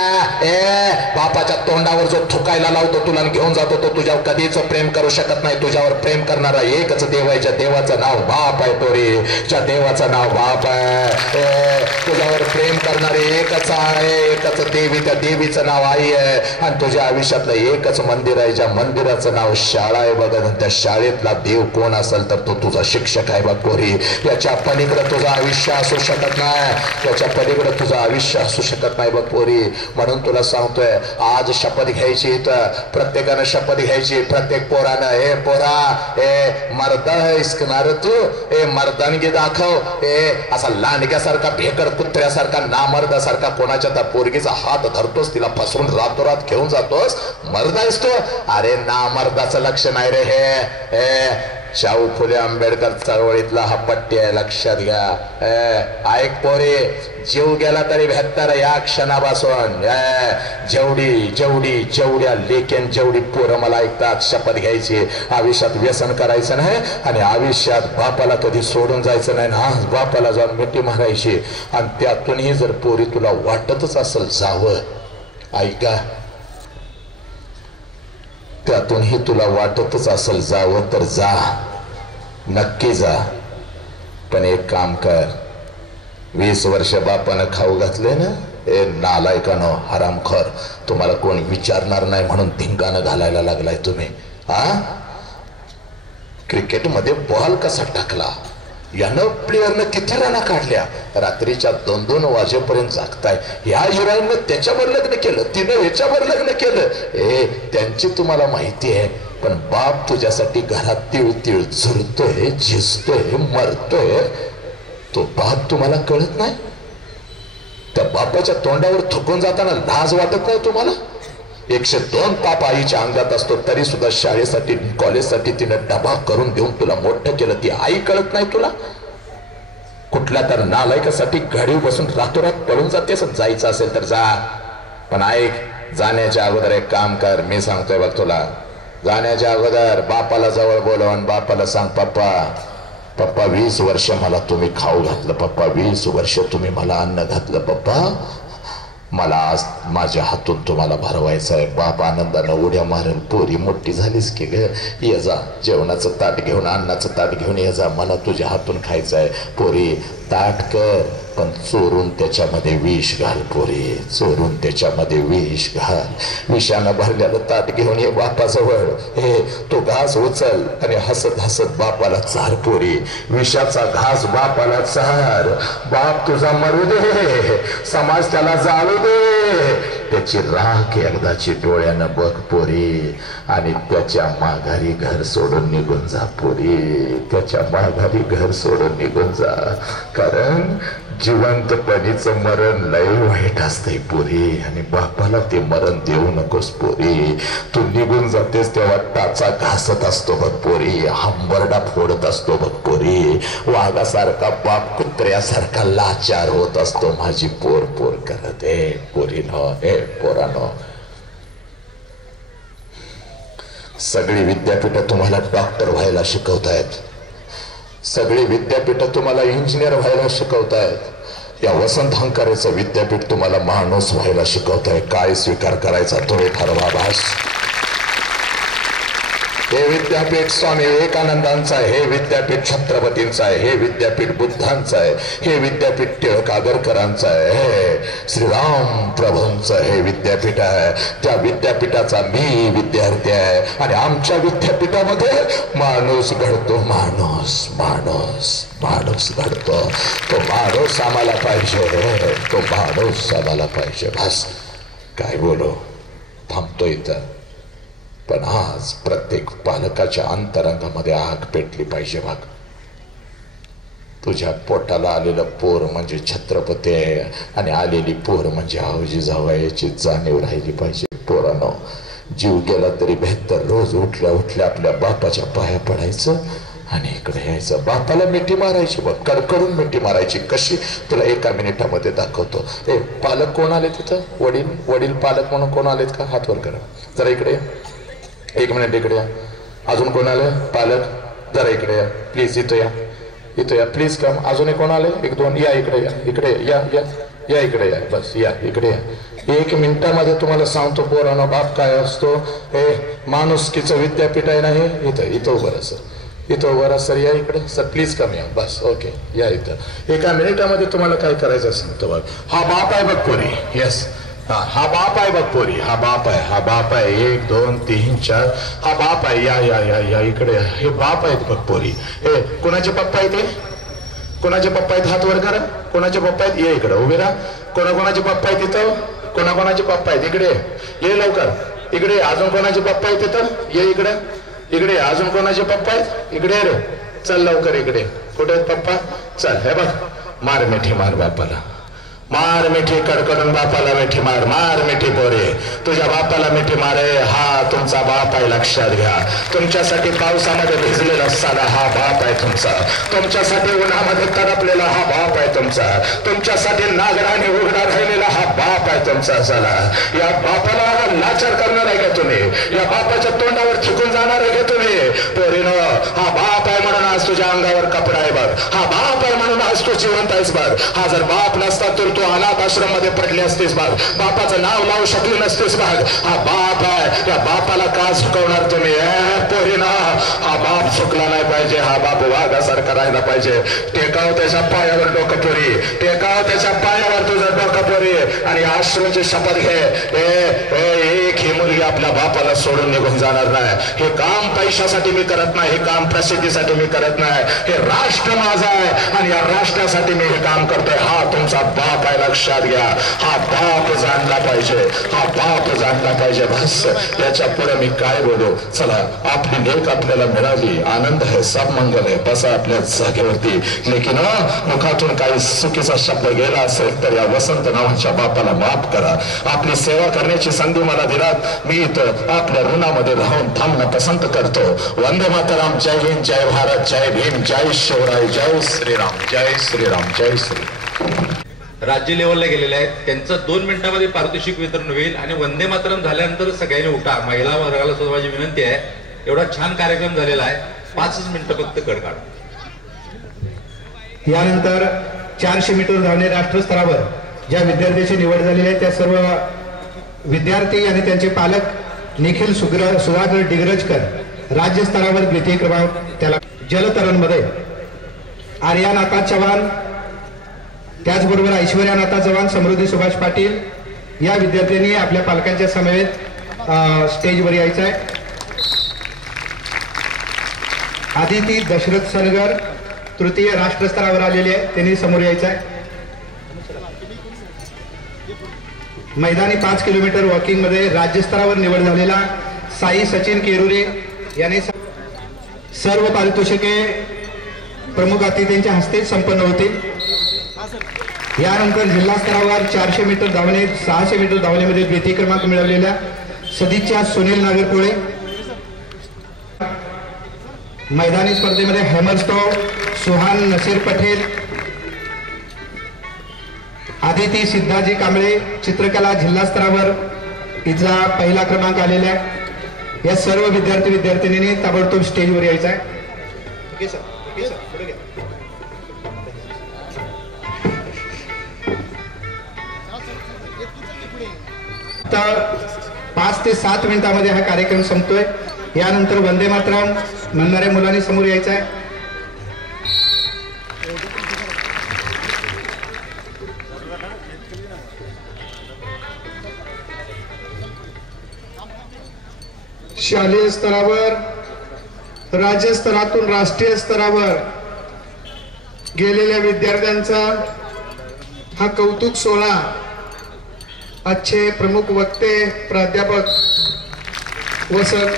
बापाच्या तोंडावर जो थुकायला लावतो तुला घेऊन जातो तो तुझ्यावर कधीच प्रेम करू शकत नाही. तुझ्यावर प्रेम करणारा एकच देव आहे, ज्या देवाचं नाव बाप आहे पोरी, ज्या देवाचं नाव बाप आहे. तुझ्यावर प्रेम करणारे एकच आहे, एकच देवी, त्या देवीचं नाव आई आहे. आणि तुझ्या आयुष्यातलं एकच मंदिर आहे, ज्या मंदिराचं नाव शाळा आहे बघ. त्या शाळेतला देव कोण असेल तर तो तुझा शिक्षक आहे बघ पोरी. याच्या पलीकडे तुझं आयुष्य असू शकत नाही, याच्या पलीकडे तुझं आयुष्य असू शकत नाही बघ पोरी. म्हणून तुला सांगतोय, आज शपथ घ्यायची, तर प्रत्येकानं शपथ घ्यायची, प्रत्येक पोरानं. हे पोरा, हे मर्द इसकणार तू, हे मर्दानगी दाखव. हे असा लांडग्यासारखा, भेकड कुत्र्यासारखा, नामर्दासारखा कोणाच्या त्या पोरगीचा हात धरतोस, तिला फसवून रातोरात घेऊन जातोस, मर्द आहेस तो? अरे नामर्दाचं लक्षण आहे रे हे. शाहू फुले आंबेडकर चळवळीतला हा पट्टी आहे, लक्षात घ्या. ऐक पोरे, जीव गेला तरी 72 या क्षणापासून जेवढ्या लेकेन जेवढी पोरं मला ऐकतात, शपथ घ्यायची, आयुष्यात व्यसन करायचं नाही आणि आयुष्यात बापाला कधी सोडून जायचं नाही ना. बापाला जाऊन मिठी मारायची. आणि त्यातूनही जर पोरी तुला वाटतच असेल जावं, ऐका, त्यातूनही तुला वाटतच असेल जावं तर जा, नक्की जा. पण एक काम कर, 20 वर्ष बापानं खाऊ घातले ना, ए नालायकानो, हरामखोर, तुम्हाला कोण विचारणार नाही म्हणून धिंगाणं घालायला लागलाय तुम्ही. क्रिकेटमध्ये बॉल कसा टाकला, यानं प्लेयरनं किती रना काढल्या, रात्रीच्या 2-2 वाजेपर्यंत जागताय. ह्या हिरोईननं त्याच्यावर लग्न केलं, तिनं ह्याच्यावर लग्न केलं. त्यांची तुम्हाला माहिती आहे, पण बाप तुझ्यासाठी घरात तिळ तिळ झुरतोय, झिजतोय, मरतोय. तो बाप तुम्हाला कळत नाही? त्या बापाच्या तोंडावर थुकून जाताना लाज वाटत नाही तुम्हाला? 102 पाप आईच्या अंगात असतो, तरी सुद्धा शाळेसाठी, कॉलेजसाठी तिनं डबा करून देऊन तुला मोठं केलं. ती आई कळत नाही तुला? कुठल्या तर नालायकासाठी घडीव बसून रातोरात पळून जातेस. जायचं असेल तर जा, पण ऐक, जाण्याच्या अगोदर एक काम कर, मी सांगतोय बघ तुला. जाण्याच्या अगोदर बापाला जवळ बोलव आणि बापाला सांग, पप्पा 20 वर्ष मला तुम्ही खाऊ घातलं, पप्पा 20 वर्ष तुम्ही मला अन्न घातलं, पप्पा मला आज माझ्या हातून तुम्हाला भरवायचं आहे. बाप आनंदानं उड्या मारेल, पोरी मोठी झालीस की ग, ये जा, जेवणाचं ताट घेऊन, अन्नाचं ताट घेऊन ये जा, मला तुझ्या हातून खायचं आहे. पोरी ताट कर, पण चोरून त्याच्यामध्ये विष घाल पोरी, चोरून त्याच्यामध्ये विष घाल. विषानं भरलेलं ताट घेऊन ये बापाजवळ, तो घास उचल आणि हसत हसत बापाला चार पोरी. विषाचा घास बापाला चार. बाप तुझा मरू दे, समाज त्याला जाळू दे, त्याची राख एकदाची डोळ्यानं बघ पोरी, आणि त्याच्या माघारी घर सोडून निघून जा पोरी, त्याच्या माघारी घर सोडून निघून जा. कारण जिवंतपणीचं मरण लय वाईट असतंय पोरी, आणि बापाला ते मरण देऊ नकोस पोरी. तू निघून जातेस तेव्हा टाचा घासत असतो बघ पोरी, हंबरडा फोडत असतो बघ पोरी, वाघासारखा बाप कुत्र्यासारखा लाचार होत असतो. माझी पोर पोर करत, पोरीनो, पोरानो. सगळी विद्यापीठं तुम्हाला डॉक्टर व्हायला शिकवतायत, सगळी विद्यापीठं तुम्हाला इंजिनियर व्हायला शिकवतायत. या वसंत हंकारेचं विद्यापीठ तुम्हाला माणूस व्हायला शिकवत आहे. काय स्वीकार करायचा तुम्ही ठरवा भास. हे विद्यापीठ स्वामी विवेकानंदांचं आहे, हे विद्यापीठ छत्रपतींचं आहे, हे विद्यापीठ बुद्धांचं आहे, हे विद्यापीठ टिळक आगरकरांचं आहे, हे श्रीराम प्रभूंचं हे विद्यापीठ आहे. त्या विद्यापीठाचा मी विद्यार्थी आहे आणि आमच्या विद्यापीठामध्ये माणूस घडतो. माणूस माणूस माणूस घडतो. तो माणूस आम्हाला पाहिजे, तो माणूस आम्हाला पाहिजे. बस काय बोलू, थांबतो इथं. पण आज प्रत्येक पालकाच्या अंतरंगामध्ये आग पेटली पाहिजे. बघ, तुझ्या पोटाला आलेलं पोर म्हणजे छत्रपती आहे आणि आलेली पोर म्हणजे आवजी जावयाची जाणीव राहिली पाहिजे. पोरांनो, जीव गेला तरी बेहतर रोज उठल्या उठल्या आपल्या बापाच्या पाया पडायचं आणि इकडे यायचं. बापाला मिठी मारायची, बघ, कडकडून मिठी मारायची. कशी तुला एका मिनिटामध्ये दाखवतो. ए, पालक कोण आले तिथं? वडील पालक म्हणून कोण आलेत का? हात वर करा जरा. इकडे एक मिनिट, इकडे या. अजून कोण आले? पालक जरा इकडे या प्लीज. इथं या प्लीज. कम. अजून कोण आले? एक दोन. या इकडे या, इकडे या या या इकडे या. बस या इकडे या. एक मिनिटामध्ये तुम्हाला सांगतो पोरांनो बाप काय असतो. हे माणुसकीचं विद्यापीठ आहे ना हे. इथं उभं राहा सर, इथं उभं राहा सर. या इकडे सर प्लीज. कम या. बस ओके या इथं. एका मिनिटामध्ये तुम्हाला काय करायचं सांगतो बघ. हा बाप आहे बघ पोरी. येस, हा बाप आहे बघ पोरी. हा बाप आहे, हा बाप आहे. 1 2 3 4 हा बाप आहे. या या या या इकडे. हे बाप आहेत बघ पोरी. हे कोणाचे पप्पा आहेत? कोणाचे पप्पा आहेत? हात वर करा. कोणाचे पप्पा आहेत? ये इकडे उभे राहा. कोणाकोणाचे पप्पा आहेत तिथं? कोणाकोणाचे पप्पा आहेत? इकडे ये लवकर. इकडे. अजून कोणाचे पप्पा आहेत तिथं? ये इकडे. इकडे. अजून कोणाचे पप्पा आहेत? इकडे रे. चल लवकर इकडे. कुठे आहेत पप्पा? चल. हे बघ, मार मिठी मार बापाला. मार मिठी कडकडून बापाला मिठी मार. मार मिठी पोरे, तुझ्या बापाला मिठी मारे. हा तुमचा बाप आहे, लक्षात घ्या. तुमच्यासाठी पावसामध्ये भिजलेला साला हा बाप आहे तुमचा. तुमच्यासाठी उन्हामध्ये तडपलेला हा बाप आहे तुमचा. तुमच्यासाठी नागराने उघडा राहिलेला हा बाप आहे तुमचा. साला या बापाला लाचार करणार आहे का तुम्ही? या बापाच्या तोंडावर थुकून जाणार आहे का तुम्ही? पोरीनो, हा बाप आहे म्हणून आज तुझ्या अंगावर कपडा आहे बघ. हा बाप आहे म्हणून आज तू जिवंत आहेस बघ. हा जर बाप नसता तर तू अनाथ आश्रम मध्ये पडले असतेस बघ. बापाचं नाव लावू शकली नसतेस बघ. हा बाप आहे. या बापाला का झुकवणार तुम्ही? पोरीना, हा बाप झुकला नाही पाहिजे. हा बाप वाघासारखा राहिला पाहिजे. टेकाव त्याच्या पायावर डोकं पोरी. टेकाव त्याच्या पायावर तुझं डोकं पोरी आणि आश्रमची शपथ घे. एक ही मुलगी आपल्या बापाला सोडून निघून जाणार नाही. हे काम पैशासाठी मी करत नाही, हे काम प्रसिद्धीसाठी मी करत नाही. हे राष्ट्र माझं आहे आणि या राष्ट्रासाठी मी हे काम करतोय. हा तुमचा बाप आहे, लक्षात घ्या. हा बाप जाणला पाहिजे. हा बाप जाणला पाहिजे. बस याच्या पुढे मी काय बोलू. चला, आपली लेख आपल्याला मिळाली, आनंद आहे, सब मंगल आहे. बसा आपल्या जागेवरती. लेकिन मुखातून काही चुकीचा शब्द गेला असेल तर या वसंत नावाच्या बापाला माफ करा. आपली सेवा करण्याची संधी मला दिलात. मी इथं आपल्या ऋणामध्ये राहून थांबणं पसंत करतो. वंदे मातरम. जय हिंद, जय भारत, जय भीम, जय शिवराय, जय श्रीराम, जय श्रीराम, जय श्री. राज्य लेवलला गेलेले आहेत, त्यांचं 2 मिनिटांमध्ये पारितोषिक वितरण होईल आणि वंदे मातरम झाल्यानंतर सगळ्यांनी उठा. महिला वर्गाला सुद्धा माझी विनंती आहे. एवढा छान कार्यक्रम झालेला आहे, 5 मिनिटं फक्त कडकाड. यानंतर 400 मीटर धावणे राष्ट्रस्तरावर ज्या विद्यार्थ्यांची निवड झालेली आहे त्या सर्व विद्यार्थी आणि त्यांचे पालक निखिल सुधाकर डिग्रजकर राज्य स्तरावर द्वितीय क्रमांक. त्याला जलतरणमध्ये आर्यानाथा चव्हाण, त्याचबरोबर ऐश्वर्यानाथा चव्हाण, समृद्धी सुभाष पाटील या विद्यार्थ्यांनी आपल्या पालकांच्या समवेत स्टेजवर यायचं आहे. आदिती दशरथ सनगर तृतीय राष्ट्रस्तरावर आलेले आहे, त्यांनी समोर यायचं आहे. मैदानी 5 किलोमीटर वॉकिंग मध्ये राज्यस्तरावर निवड झालेला साई सचिन केरुरे यांनी सर्व पारितोषिके प्रमुख अतिथींच्या हस्ते संपन्न होतील. यानंतर जिल्हा स्तरावर 400 मीटर धावणे 600 मीटर धावण्यामध्ये द्वितीय क्रमांक मिळवलेल्या सदिच्छा सुनील नागरकोळे, मैदानी स्पर्धेमध्ये हेमरस्टॉव सुहान नसीर पटेल, आदिती सिद्धाजी कांबळे चित्रकला जिल्हा स्तरावर तिचा पहिला क्रमांक आलेला आहे. या सर्व विद्यार्थी विद्यार्थिनींनी ताबडतोब स्टेजवर यायचं आहे. ओके सर, ओके सर, पुढे घ्या. 5 ते 7 मिनिटांमध्ये हा कार्यक्रम संपतोय. यानंतर वंदे मातरम म्हणणाऱ्या मुलांनी समोर यायचं आहे. शालेय स्तरावर, राज्य स्तरातून राष्ट्रीय स्तरावर गेलेल्या विद्यार्थ्यांचा हा कौतुक सोहळा आजचे प्रमुख वक्ते प्राध्यापक वसंत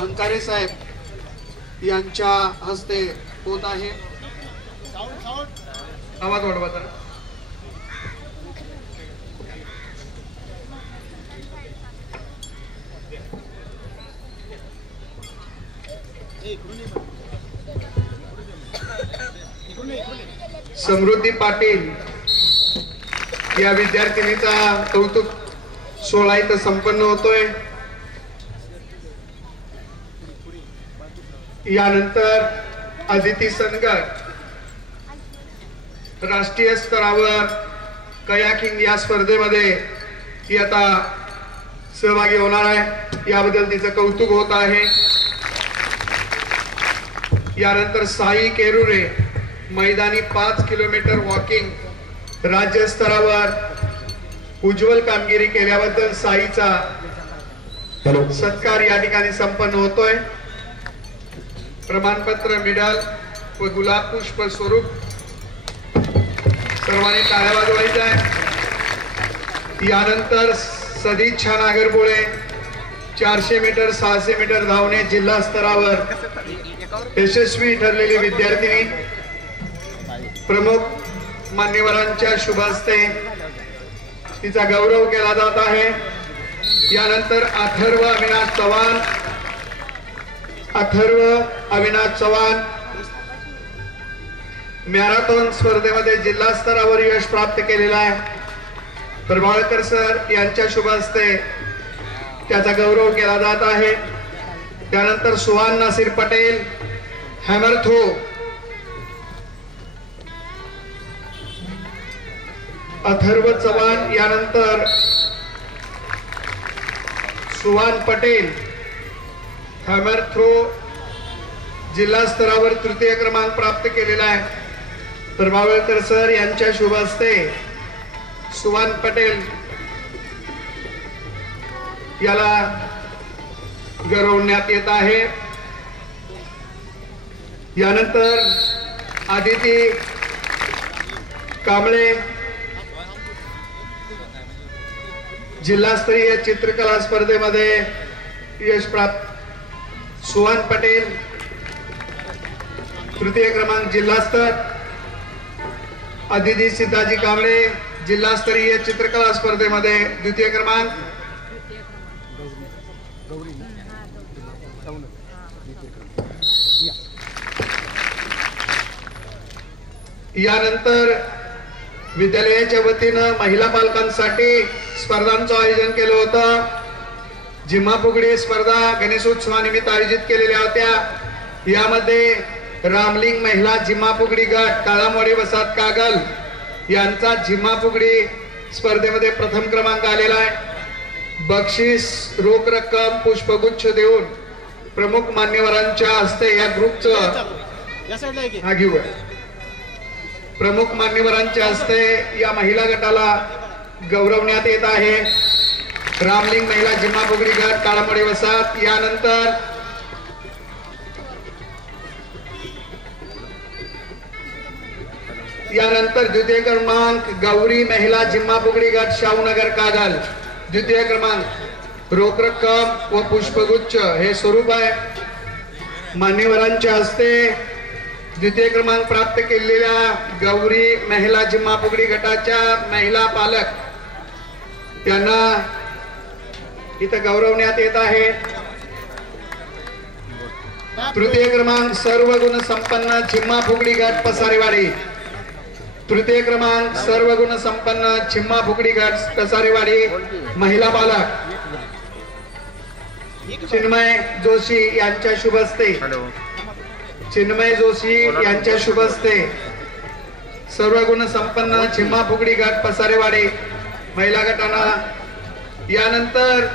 अंकारे साहेब यांच्या हस्ते होत आहे. आवाज वाढवा जरा. समृद्धी पाटील या विद्यार्थिनीचा कौतुक सोहळा इथं संपन्न होतोय. यानंतर अदिती सनगर राष्ट्रीय स्तरावर कयाकिंग या स्पर्धेमध्ये ती आता सहभागी होणार आहे. याबद्दल तिचं कौतुक होत आहे. यानंतर साई केरुरे मैदानी 5 किलोमीटर वॉकिंग राज्य स्तरावर उज्ज्वल कामगिरी केल्याबद्दल साईचा सत्कार या ठिकाणी संपन्न होतोय. प्रमाणपत्र, मेडल व गुलाब पुष्प स्वरूप सर्वांनी टाळ्या वाजवायच्या आहे. यानंतर सदिच्छा नागरबोळे 400 मीटर 600 मीटर धावणे जिल्हा स्तरावर यशस्वी ठरलेली विद्यार्थिनी प्रमुख मान्यवरांच्या शुभ हस्ते तिचा गौरव केला जात आहे. यानंतर अथर्व अविनाश चव्हाण मॅरेथॉन स्पर्धेमध्ये जिल्हा स्तरावर यश प्राप्त केलेला आहे. प्रभाळकर सर यांच्या शुभ हस्ते त्याचा गौरव केला जात आहे. त्यानंतर सुहान नासिर पटेल हॅमर थ्रो अथर्व चव्हाण, यानंतर सुहान पटेल हॅमर थ्रो जिल्हा स्तरावर तृतीय क्रमांक प्राप्त केलेला आहे. प्रभावळकर सर यांच्या शुभ हस्ते सुहान पटेल याला गौरवण्यात येत आहे. यानंतर आदिती कांबळे जिल्हास्तरीय चित्रकला स्पर्धेमध्ये यश प्राप्त. सुहान पटेल तृतीय क्रमांक जिल्हास्तर. आदिती सिद्धाजी कांबळे जिल्हास्तरीय चित्रकला स्पर्धेमध्ये द्वितीय क्रमांक. यानंतर विद्यालयाच्या वतीनं महिला पालकांसाठी स्पर्धांचं आयोजन केलं होतं. जिम्मा फुगडी स्पर्धा गणेशोत्सवानिमित्त आयोजित केलेल्या होत्या. यामध्ये रामलिंग महिला जिम्मा फुगडी गट ताळामोडी वसाहत कागल यांचा जिम्मा फुगडी स्पर्धेमध्ये प्रथम क्रमांक आलेला आहे. बक्षीस रोख रक्कम पुष्पगुच्छ देऊन प्रमुख मान्यवरांच्या हस्ते या ग्रुपचं घेऊ प्रमुख मान्यवरांच्या हस्ते या महिला गटाला गौरवण्यात येत आहे. रामलिंग महिला जिम्मा फुगडी गट ताळामोडी वसाहत. यानंतर द्वितीय क्रमांक गौरी महिला जिम्मा फुगडी गट शाहूनगर कागल द्वितीय क्रमांक. रोख रक्कम व पुष्पगुच्छ हे स्वरूप आहे. मान्यवरांच्या हस्ते द्वितीय क्रमांक प्राप्त केलेल्या गौरी महिला जिम्मा फुगडी गटाच्या महिला पालक यांना इथं गौरवण्यात येत आहे. तृतीय क्रमांक सर्व गुण संपन्न जिम्मा फुगडी गट पसारेवाडी. तृतीय क्रमांक सर्व गुण संपन्न जिम्मा फुगडी गट पसारेवाडी महिला पालक चिन्मय जोशी यांच्या शुभ हस्ते चिन्मय जोशी यांच्या शुभ हस्ते सर्व गुण संपन्न जिम्मा फुगडी गट पसारेवाडी महिला गटानं. यानंतर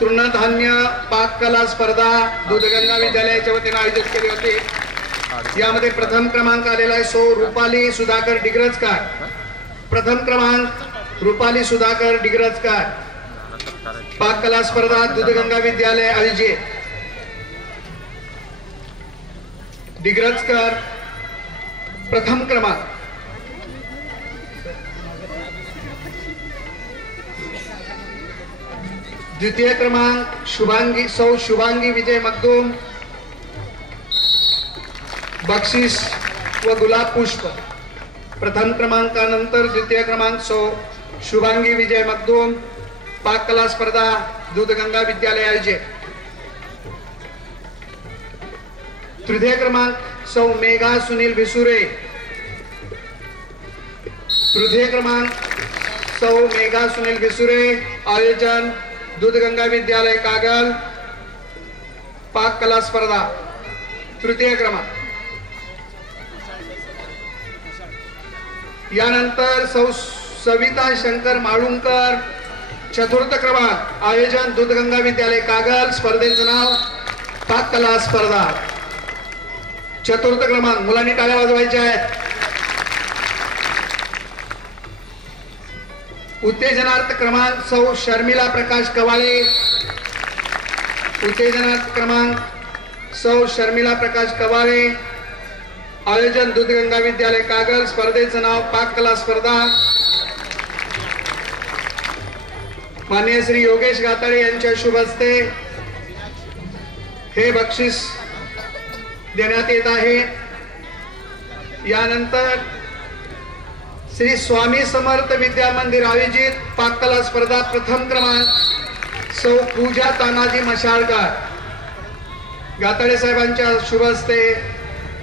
तृणधान्य पाककला स्पर्धा दूधगंगा विद्यालयाच्या वतीनं आयोजित केली होती. यामध्ये प्रथम क्रमांक आलेला आहे सो रुपाली सुधाकर डिग्रजकर. प्रथम क्रमांक रुपाली सुधाकर डिग्रजकर. पाककला स्पर्धा दूधगंगा विद्यालय आयोजित. डिग्रजकर प्रथम क्रमांक. द्वितीय क्रमांक शुभांगी विजय मखदूम. बक्षीस व गुलाब पुष्प. प्रथम क्रमांकानंतर द्वितीय क्रमांक शुभांगी विजय मखदूम. पाककला स्पर्धा दूधगंगा विद्यालय आयोजित. तृतीय क्रमांक मेघा सुनील भिसुरे. तृतीय क्रमांक मेघा सुनील भिसुरे. आयोजन दूधगंगा विद्यालय कागल. पाककला स्पर्धा तृतीय क्रमांक. यानंतर सविता शंकर माळुंकर. चतुर्थ क्रमांक. आयोजन दूधगंगा विद्यालय कागल. स्पर्धेचं नाव पाककला स्पर्धा. चतुर्थ क्रमांक. मुलांनी टाळ्या वाजवायच्या आहेत. उत्तेजनार्थ क्रमांक शर्मिला प्रकाश कवाळे. उत्तेजनार्थ क्रमांक शर्मिला प्रकाश कवाळे. आयोजन दूधगंगा विद्यालय कागल. स्पर्धेचं नाव पाककला स्पर्धा. माननीय श्री योगेश गाताडे यांच्या शुभ हस्ते हे बक्षीस देण्यात येत आहे. यानंतर श्री स्वामी समर्थ विद्या मंदिर आयोजित पाककला स्पर्धा प्रथम क्रमांक पूजा तानाजी मशाळकर. गाताडे साहेबांच्या शुभ हस्ते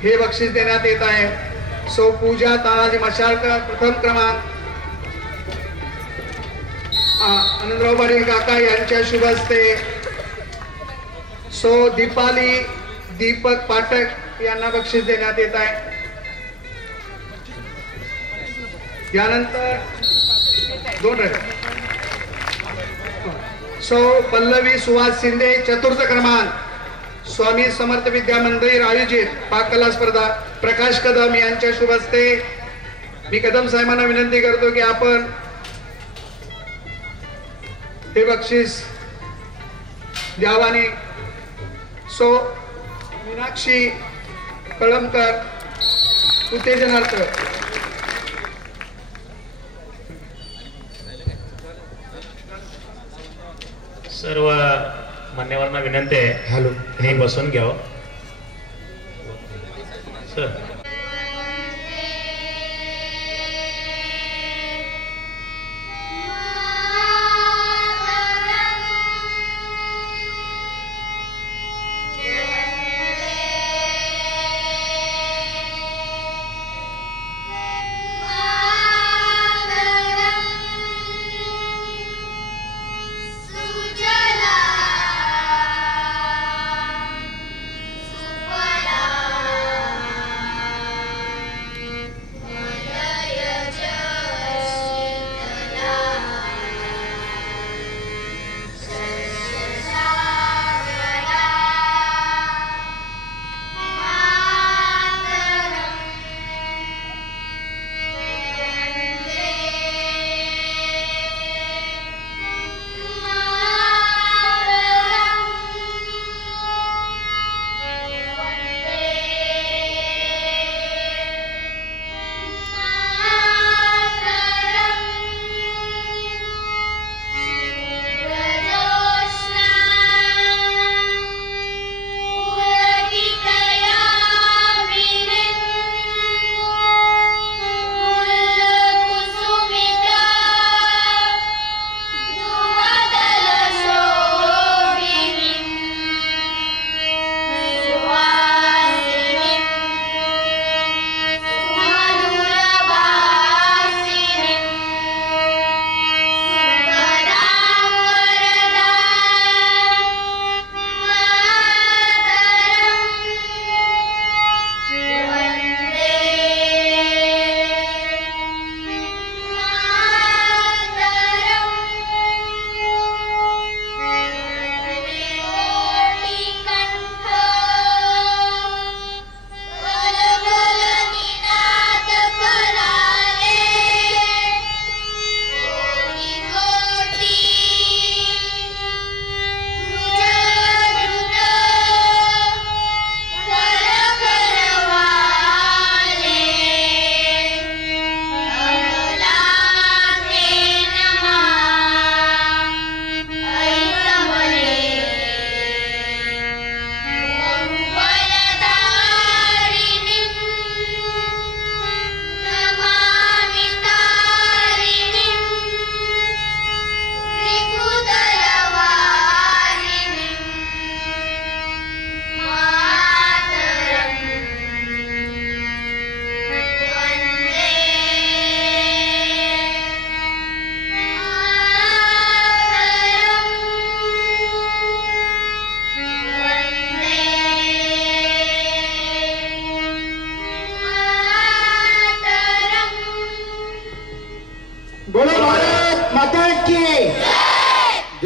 हे बक्षीस देण्यात येत आहे. पूजा तानाजी मशाळकर प्रथम क्रमांक. आनंदराव पाटील काका यांच्या शुभ हस्ते दीपाली दीपक पाठक यांना बक्षीस देण्यात येत आहे. यानंतर पल्लवी सुहास शिंदे. चतुर्थ क्रमांक. स्वामी समर्थ विद्या मंदिर आयोजित पाककला स्पर्धा प्रकाश कदम यांच्या शुभ हस्ते. मी कदम साहेबांना विनंती करतो की आपण हे बक्षीस द्यावाने. मीनाक्षी कळमकर. उत्तेजनार्थ सर्व मान्यवरांना विनंती आहे हे बसून घ्यावं सर.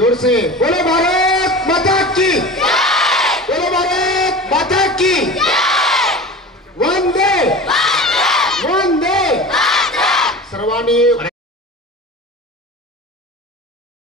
जोर से बोलो भारत